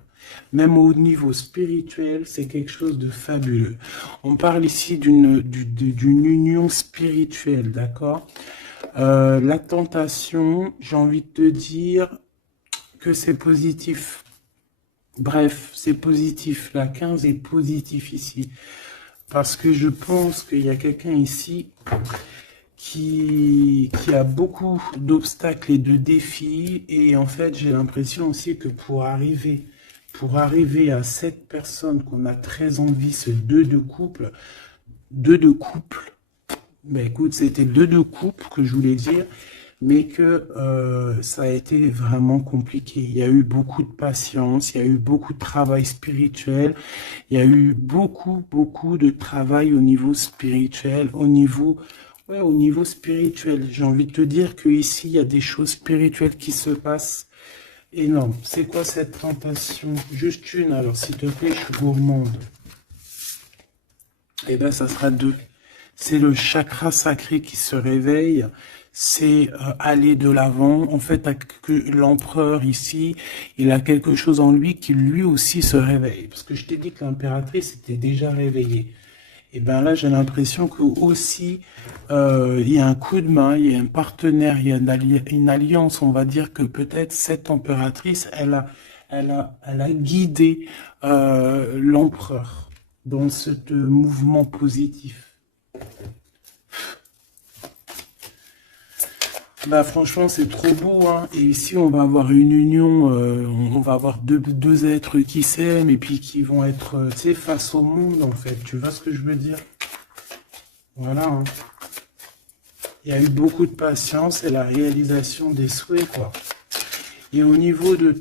Même au niveau spirituel, c'est quelque chose de fabuleux. On parle ici d'une union spirituelle, d'accord? La tentation, j'ai envie de te dire que c'est positif. Bref, c'est positif. La 15 est positif ici. Parce que je pense qu'il y a quelqu'un ici qui a beaucoup d'obstacles et de défis. Et en fait, j'ai l'impression aussi que pour arriver à cette personne qu'on a très envie, ce 2 de couple, ben écoute, c'était 2 de couple que je voulais dire, mais que ça a été vraiment compliqué. Il y a eu beaucoup de patience, il y a eu beaucoup de travail spirituel, il y a eu beaucoup de travail au niveau spirituel, au niveau spirituel. J'ai envie de te dire que ici il y a des choses spirituelles qui se passent énormes. C'est quoi cette tentation? Juste une, alors s'il te plaît, je suis gourmande. Eh ben, ça sera 2. C'est le chakra sacré qui se réveille, c'est aller de l'avant. En fait, l'empereur ici, il a quelque chose en lui qui lui aussi se réveille. Parce que je t'ai dit que l'impératrice était déjà réveillée. Et bien là, j'ai l'impression que aussi, il y a un coup de main, il y a un partenaire, il y a une alliance. On va dire que peut-être cette impératrice, elle a guidé l'empereur dans ce mouvement positif. Bah franchement c'est trop beau hein. Et ici on va avoir une union, on va avoir deux êtres qui s'aiment et puis qui vont être tu sais, face au monde en fait, tu vois ce que je veux dire? Voilà hein. Il y a eu beaucoup de patience et la réalisation des souhaits quoi. Et au niveau de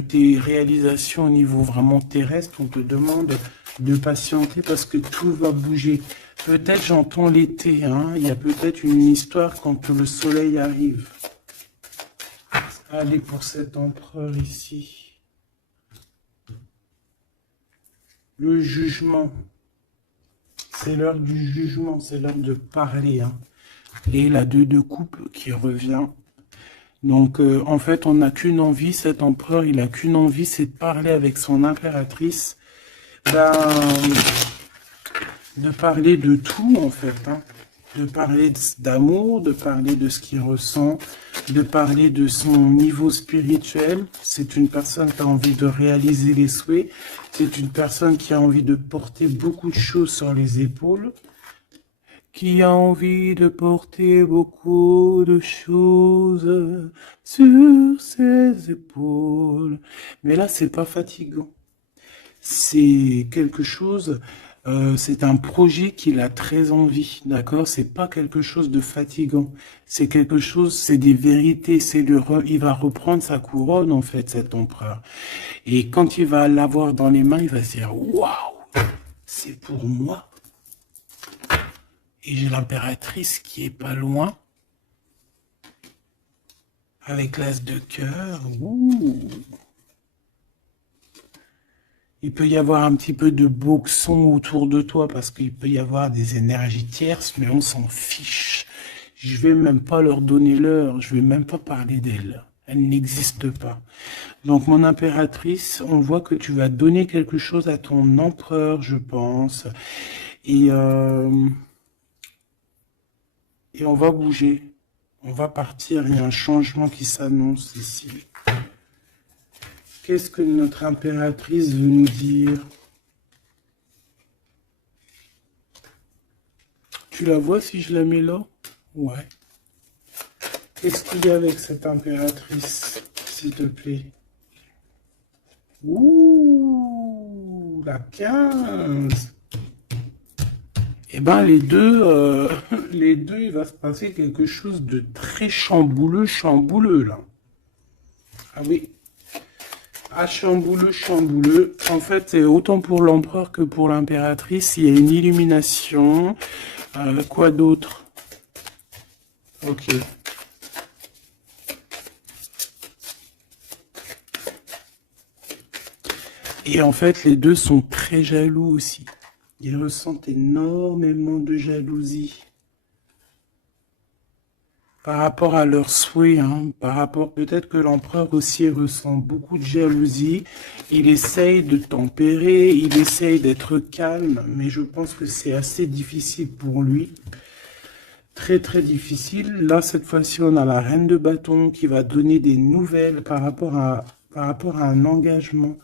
tes réalisations au niveau vraiment terrestre, on te demande de patienter parce que tout va bouger. Peut-être j'entends l'été, hein. Il y a peut-être une histoire quand le soleil arrive. Allez, pour cet empereur ici. Le jugement. C'est l'heure du jugement, c'est l'heure de parler. Hein. Et la 2 de coupe qui revient. Donc, en fait, on n'a qu'une envie, cet empereur, il n'a qu'une envie, c'est de parler avec son impératrice. Ben, de parler de tout, en fait. Hein. De parler d'amour, de parler de ce qu'il ressent, de parler de son niveau spirituel. C'est une personne qui a envie de réaliser les souhaits. C'est une personne qui a envie de porter beaucoup de choses sur les épaules. Qui a envie de porter beaucoup de choses sur ses épaules. Mais là, c'est pas fatigant. C'est quelque chose, c'est un projet qu'il a très envie, d'accord? C'est pas quelque chose de fatigant. C'est quelque chose, c'est des vérités. Il va reprendre sa couronne, en fait, cet empereur. Et quand il va l'avoir dans les mains, il va se dire, waouh, c'est pour moi. Et j'ai l'impératrice qui est pas loin. Avec l'as de cœur. Ouh. Il peut y avoir un petit peu de boxon autour de toi parce qu'il peut y avoir des énergies tierces, mais on s'en fiche. Je vais même pas leur donner l'heure. Je vais même pas parler d'elle. Elle n'existe pas. Donc, mon impératrice, on voit que tu vas donner quelque chose à ton empereur, je pense. Et on va bouger. On va partir, il y a un changement qui s'annonce ici. Qu'est-ce que notre impératrice veut nous dire? Tu la vois si je la mets là? Ouais. Qu'est-ce qu'il y a avec cette impératrice, s'il te plaît? Ouh, la 15. Eh ben, les deux, il va se passer quelque chose de très chambouleux, là. Ah oui. Ah, chambouleux. En fait, c'est autant pour l'empereur que pour l'impératrice. Il y a une illumination. Quoi d'autre? Ok. Et en fait, les deux sont très jaloux aussi. Ils ressentent énormément de jalousie par rapport à leurs souhaits, hein, par rapport, peut-être que l'empereur aussi ressent beaucoup de jalousie. Il essaye de tempérer, il essaye d'être calme, mais je pense que c'est assez difficile pour lui. Très très difficile. Là, cette fois-ci, on a la reine de bâton qui va donner des nouvelles par rapport à un engagement.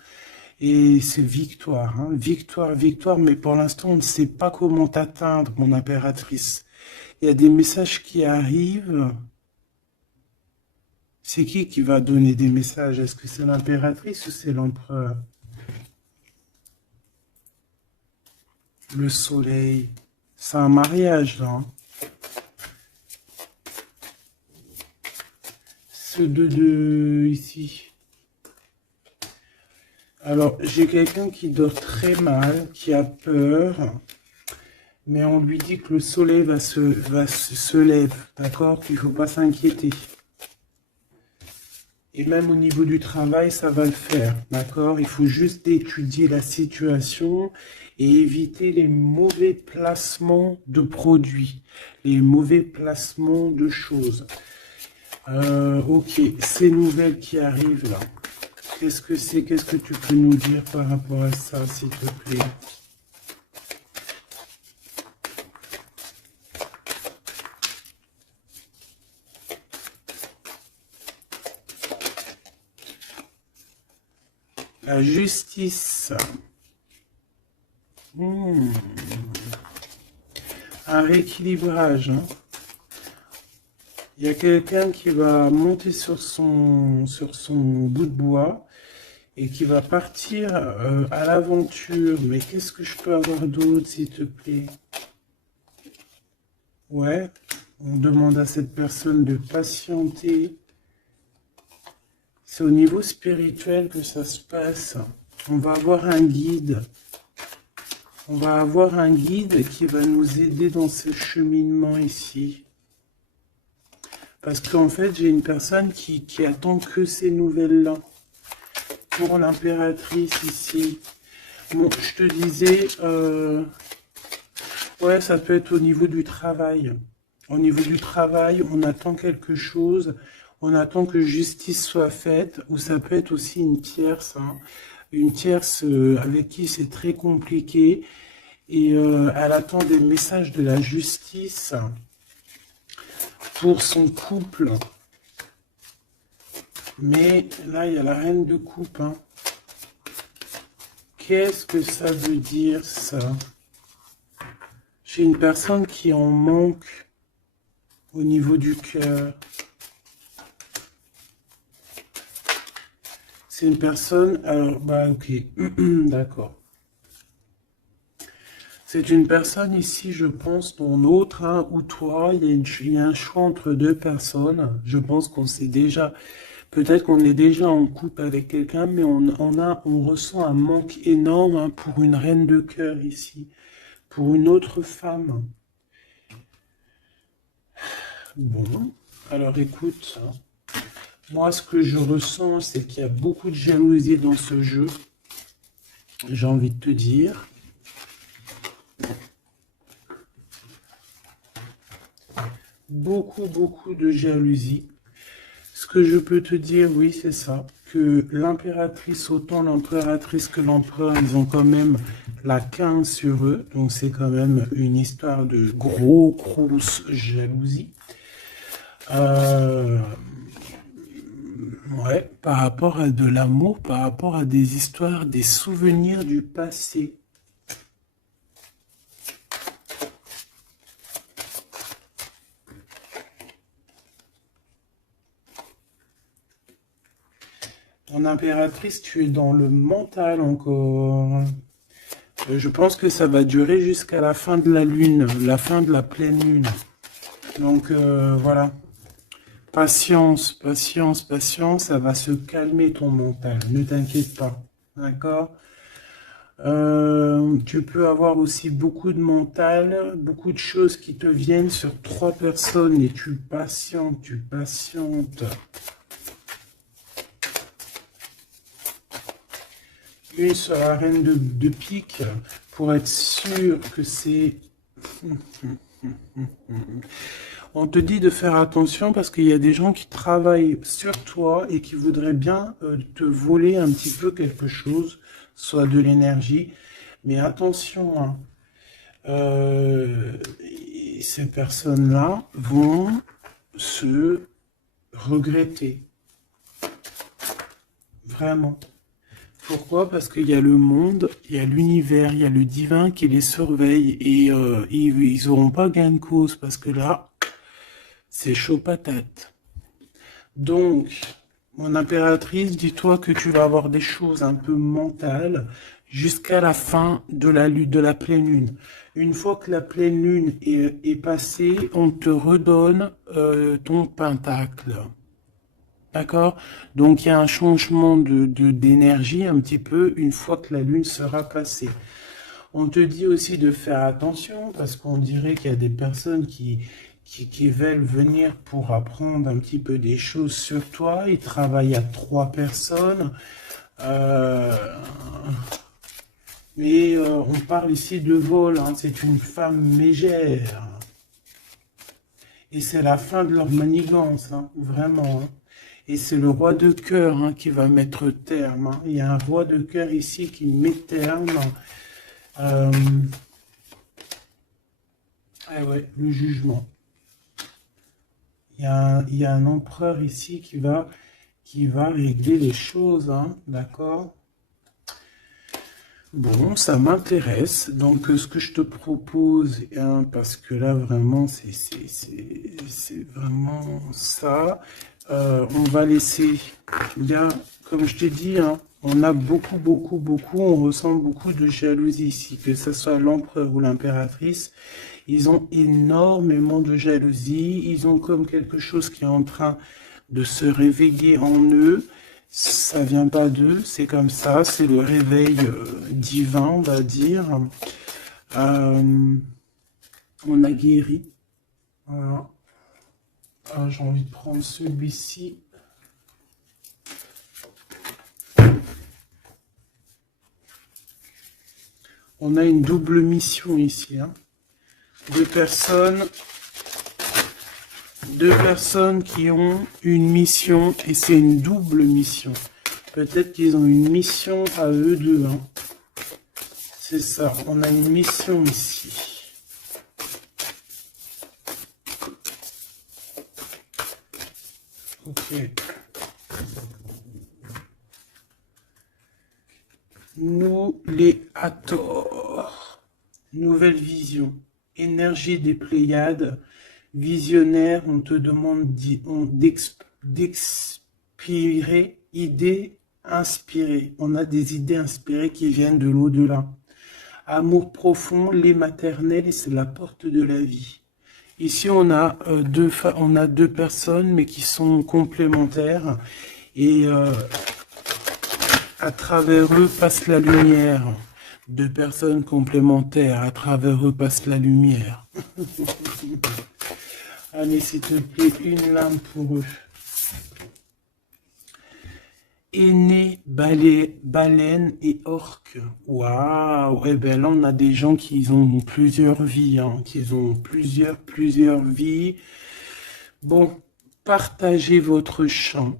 Et c'est victoire, hein. Victoire, mais pour l'instant, on ne sait pas comment t'atteindre, mon impératrice. Il y a des messages qui arrivent. C'est qui va donner des messages? Est-ce que c'est l'impératrice ou c'est l'empereur? Le soleil. C'est un mariage, là, hein. Ce 2 ici. Alors, j'ai quelqu'un qui dort très mal, qui a peur, mais on lui dit que le soleil se lève, d'accord? Qu'il ne faut pas s'inquiéter. Et même au niveau du travail, ça va le faire, d'accord? Il faut juste étudier la situation et éviter les mauvais placements de produits, les mauvais placements de choses. Ok, ces nouvelles qui arrivent là. Qu'est-ce que c'est? Qu'est-ce que tu peux nous dire par rapport à ça, s'il te plaît? La justice. Un rééquilibrage, hein. Il y a quelqu'un qui va monter sur son bout de bois et qui va partir à l'aventure. Mais qu'est-ce que je peux avoir d'autre, s'il te plaît? Ouais, on demande à cette personne de patienter. C'est au niveau spirituel que ça se passe. On va avoir un guide. On va avoir un guide qui va nous aider dans ce cheminement ici. Parce qu'en fait, j'ai une personne qui attend que ces nouvelles-là. Pour l'impératrice ici. Bon, je te disais, ouais, ça peut être au niveau du travail. Au niveau du travail, on attend quelque chose, on attend que justice soit faite, ou ça peut être aussi une tierce, hein. Une tierce avec qui c'est très compliqué, et elle attend des messages de la justice pour son couple. Mais là, il y a la reine de coupe, hein. Qu'est-ce que ça veut dire, ça? J'ai une personne qui en manque au niveau du cœur. C'est une personne... Alors, bah, ok. D'accord. C'est une personne ici, je pense, ton autre, hein, ou toi. Il y a un choix entre deux personnes. Je pense qu'on sait déjà... Peut-être qu'on est déjà en couple avec quelqu'un, mais on ressent un manque énorme, hein, pour une reine de cœur ici, pour une autre femme. Bon, alors écoute, hein, moi ce que je ressens, c'est qu'il y a beaucoup de jalousie dans ce jeu, j'ai envie de te dire. Beaucoup de jalousie. Ce que je peux te dire, oui, c'est ça, que l'impératrice, autant l'impératrice que l'empereur, ils ont quand même la 15 sur eux, donc c'est quand même une histoire de grosse jalousie. Euh, ouais, par rapport à de l'amour, par rapport à des histoires, des souvenirs du passé. En impératrice, tu es dans le mental encore. Je pense que ça va durer jusqu'à la fin de la lune, la fin de la pleine lune. Donc voilà. Patience, patience, patience, ça va se calmer ton mental. Ne t'inquiète pas. D'accord? Tu peux avoir aussi beaucoup de mental, beaucoup de choses qui te viennent sur 3 personnes et tu patientes, tu patientes. Une sur la reine de pique pour être sûr que c'est... On te dit de faire attention parce qu'il y a des gens qui travaillent sur toi et qui voudraient bien te voler un petit peu quelque chose, soit de l'énergie. Mais attention, hein, ces personnes-là vont se regretter. Vraiment. Pourquoi? Parce qu'il y a le monde, il y a l'univers, il y a le divin qui les surveille et ils n'auront pas gain de cause parce que là, c'est chaud patate. Donc, mon impératrice, dis-toi que tu vas avoir des choses un peu mentales jusqu'à la fin de la pleine lune. Une fois que la pleine lune est passée, on te redonne ton pentacle. D'accord? Donc il y a un changement d'énergie un petit peu une fois que la lune sera passée. On te dit aussi de faire attention parce qu'on dirait qu'il y a des personnes qui veulent venir pour apprendre un petit peu des choses sur toi. Ils travaillent à 3 personnes. Euh, mais on parle ici de vol, hein. C'est une femme mégère. Et c'est la fin de leur manigance, hein, vraiment. Hein. Et c'est le roi de cœur hein, qui va mettre terme. Hein. Il y a un roi de cœur ici qui met terme. Ah ouais, le jugement. Il y a un empereur ici qui va régler les choses, hein, d'accord? Bon, ça m'intéresse. Donc, ce que je te propose, hein, parce que là, vraiment, c'est vraiment ça. On va laisser, là, comme je t'ai dit, hein, on a beaucoup, on ressent beaucoup de jalousie ici, que ce soit l'empereur ou l'impératrice. Ils ont énormément de jalousie. Ils ont comme quelque chose qui est en train de se réveiller en eux. Ça vient pas d'eux, c'est comme ça, c'est le réveil divin, on va dire. On a guéri. Voilà. Ah, j'ai envie de prendre celui-ci. On a une double mission ici. Hein. Deux personnes qui ont une mission et c'est une double mission. Peut-être qu'ils ont une mission à eux deux. Hein. C'est ça, on a une mission ici. Ok. Nous les Hathor. Nouvelle vision. Énergie des Pléiades. Visionnaire, on te demande d'expirer, idées inspirées. On a des idées inspirées qui viennent de l'au-delà. Amour profond, lait maternel, et c'est la porte de la vie. Ici, on a deux personnes, mais qui sont complémentaires. Et à travers eux passe la lumière. Deux personnes complémentaires, à travers eux passe la lumière. Allez, s'il te plaît, une lame pour eux. Aîné, baleine et orque. Waouh! Eh bien là, on a des gens qui ont plusieurs vies, hein, qui ont plusieurs vies. Bon, partagez votre champ.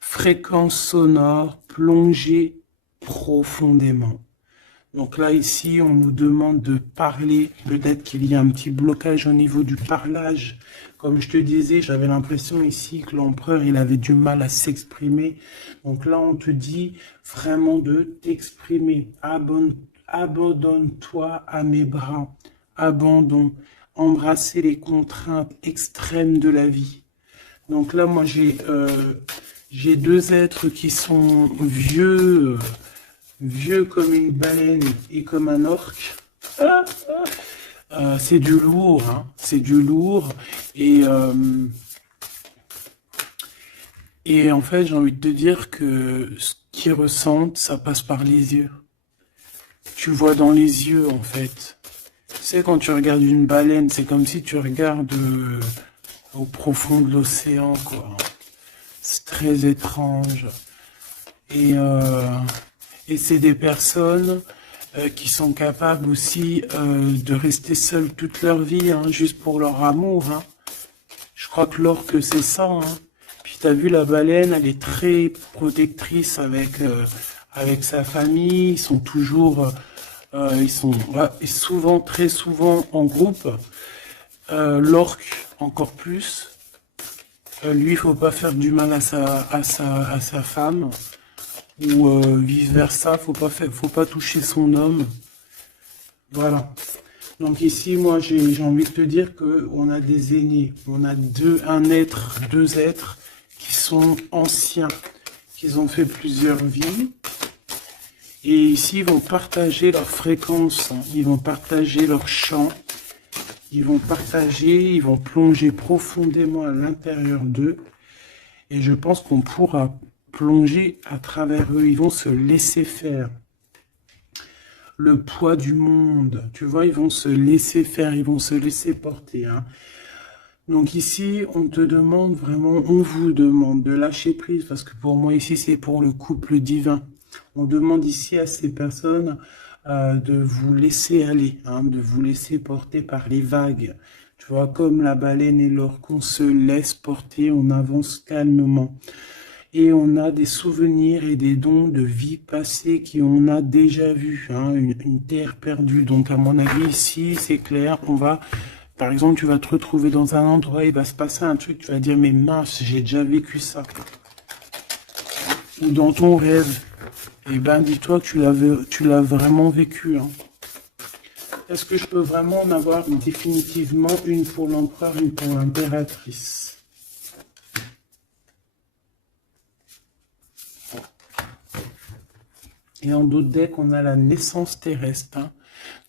Fréquence sonore, plongez profondément. Donc là, ici, on nous demande de parler. Peut-être qu'il y a un petit blocage au niveau du parlage. Comme je te disais, j'avais l'impression ici que l'empereur, il avait du mal à s'exprimer. Donc là, on te dit vraiment de t'exprimer. Abandonne-toi à mes bras. Abandon. Embrasser les contraintes extrêmes de la vie. Donc là, moi, j'ai deux êtres qui sont vieux comme une baleine et comme un orque. C'est du lourd, hein. C'est du lourd. Et en fait, j'ai envie de te dire que ce qu'ils ressentent, ça passe par les yeux. Tu vois dans les yeux, en fait. Tu sais, quand tu regardes une baleine, c'est comme si tu regardes au profond de l'océan, quoi. C'est très étrange. Et, euh, et c'est des personnes qui sont capables aussi de rester seules toute leur vie, hein, juste pour leur amour. Hein. Je crois que l'orque, c'est ça. Hein. Puis t'as vu, la baleine, elle est très protectrice avec sa famille. Ils sont toujours, ils sont souvent, très souvent en groupe. L'orque, encore plus. Lui, il faut pas faire du mal à sa femme. Ou vice versa, faut pas toucher son homme. Voilà. Donc ici, moi, j'ai envie de te dire que on a des aînés, on a deux êtres qui sont anciens, qui ont fait plusieurs vies, et ici, ils vont partager leur fréquence, hein. Ils vont partager leur chant, ils vont plonger profondément à l'intérieur d'eux, et je pense qu'on pourra plonger à travers eux, ils vont se laisser faire. Le poids du monde, tu vois, ils vont se laisser faire, ils vont se laisser porter. Hein. Donc ici, on te demande vraiment, on vous demande de lâcher prise, parce que pour moi ici, c'est pour le couple divin. On demande ici à ces personnes de vous laisser aller, hein, de vous laisser porter par les vagues. Tu vois, comme la baleine et l'orque, on se laisse porter, on avance calmement. Et on a des souvenirs et des dons de vie passée qu'on a déjà vus, hein, une terre perdue. Donc à mon avis ici, c'est clair, par exemple, tu vas te retrouver dans un endroit, il va se passer un truc, tu vas dire, mais mince, j'ai déjà vécu ça. Ou dans ton rêve, eh ben dis-toi que tu l'as vraiment vécu. Hein. Est-ce que je peux vraiment en avoir définitivement une pour l'empereur, une pour l'impératrice? Et en d'autres decks, on a la naissance terrestre. Hein.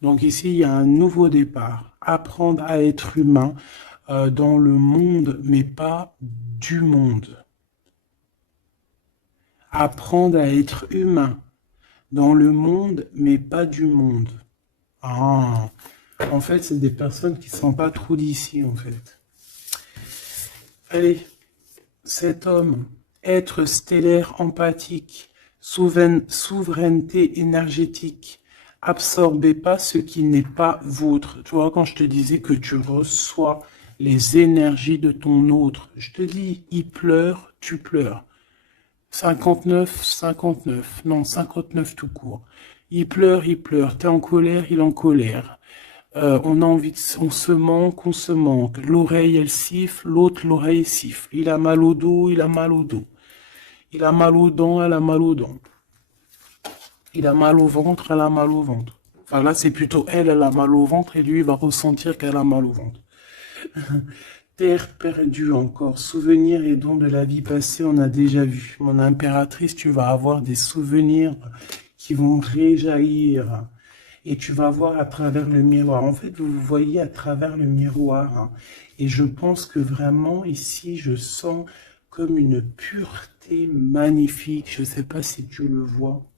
Donc ici, il y a un nouveau départ. Apprendre à être humain dans le monde, mais pas du monde. Apprendre à être humain dans le monde, mais pas du monde. Ah, en fait, c'est des personnes qui ne sont pas trop d'ici, en fait. Allez, cet homme, être stellaire empathique, souveraineté énergétique. Absorbez pas ce qui n'est pas vôtre. Tu vois, quand je te disais que tu reçois les énergies de ton autre, je te dis, il pleure, tu pleures. 59, 59, non, 59 tout court. Il pleure, t'es en colère, il est en colère. On a envie on se manque, on se manque. L'oreille, elle siffle, l'autre, l'oreille siffle. Il a mal au dos, il a mal au dos. Il a mal aux dents, elle a mal aux dents. Il a mal au ventre, elle a mal au ventre. Enfin là, c'est plutôt elle a mal au ventre et lui, il va ressentir qu'elle a mal au ventre. Terre perdue encore, souvenirs et dons de la vie passée, on a déjà vu. Mon impératrice, tu vas avoir des souvenirs qui vont réjaillir. Et tu vas voir à travers le miroir. En fait, vous voyez à travers le miroir. Hein. Et je pense que vraiment, ici, je sens comme une pureté magnifique. Je ne sais pas si tu le vois.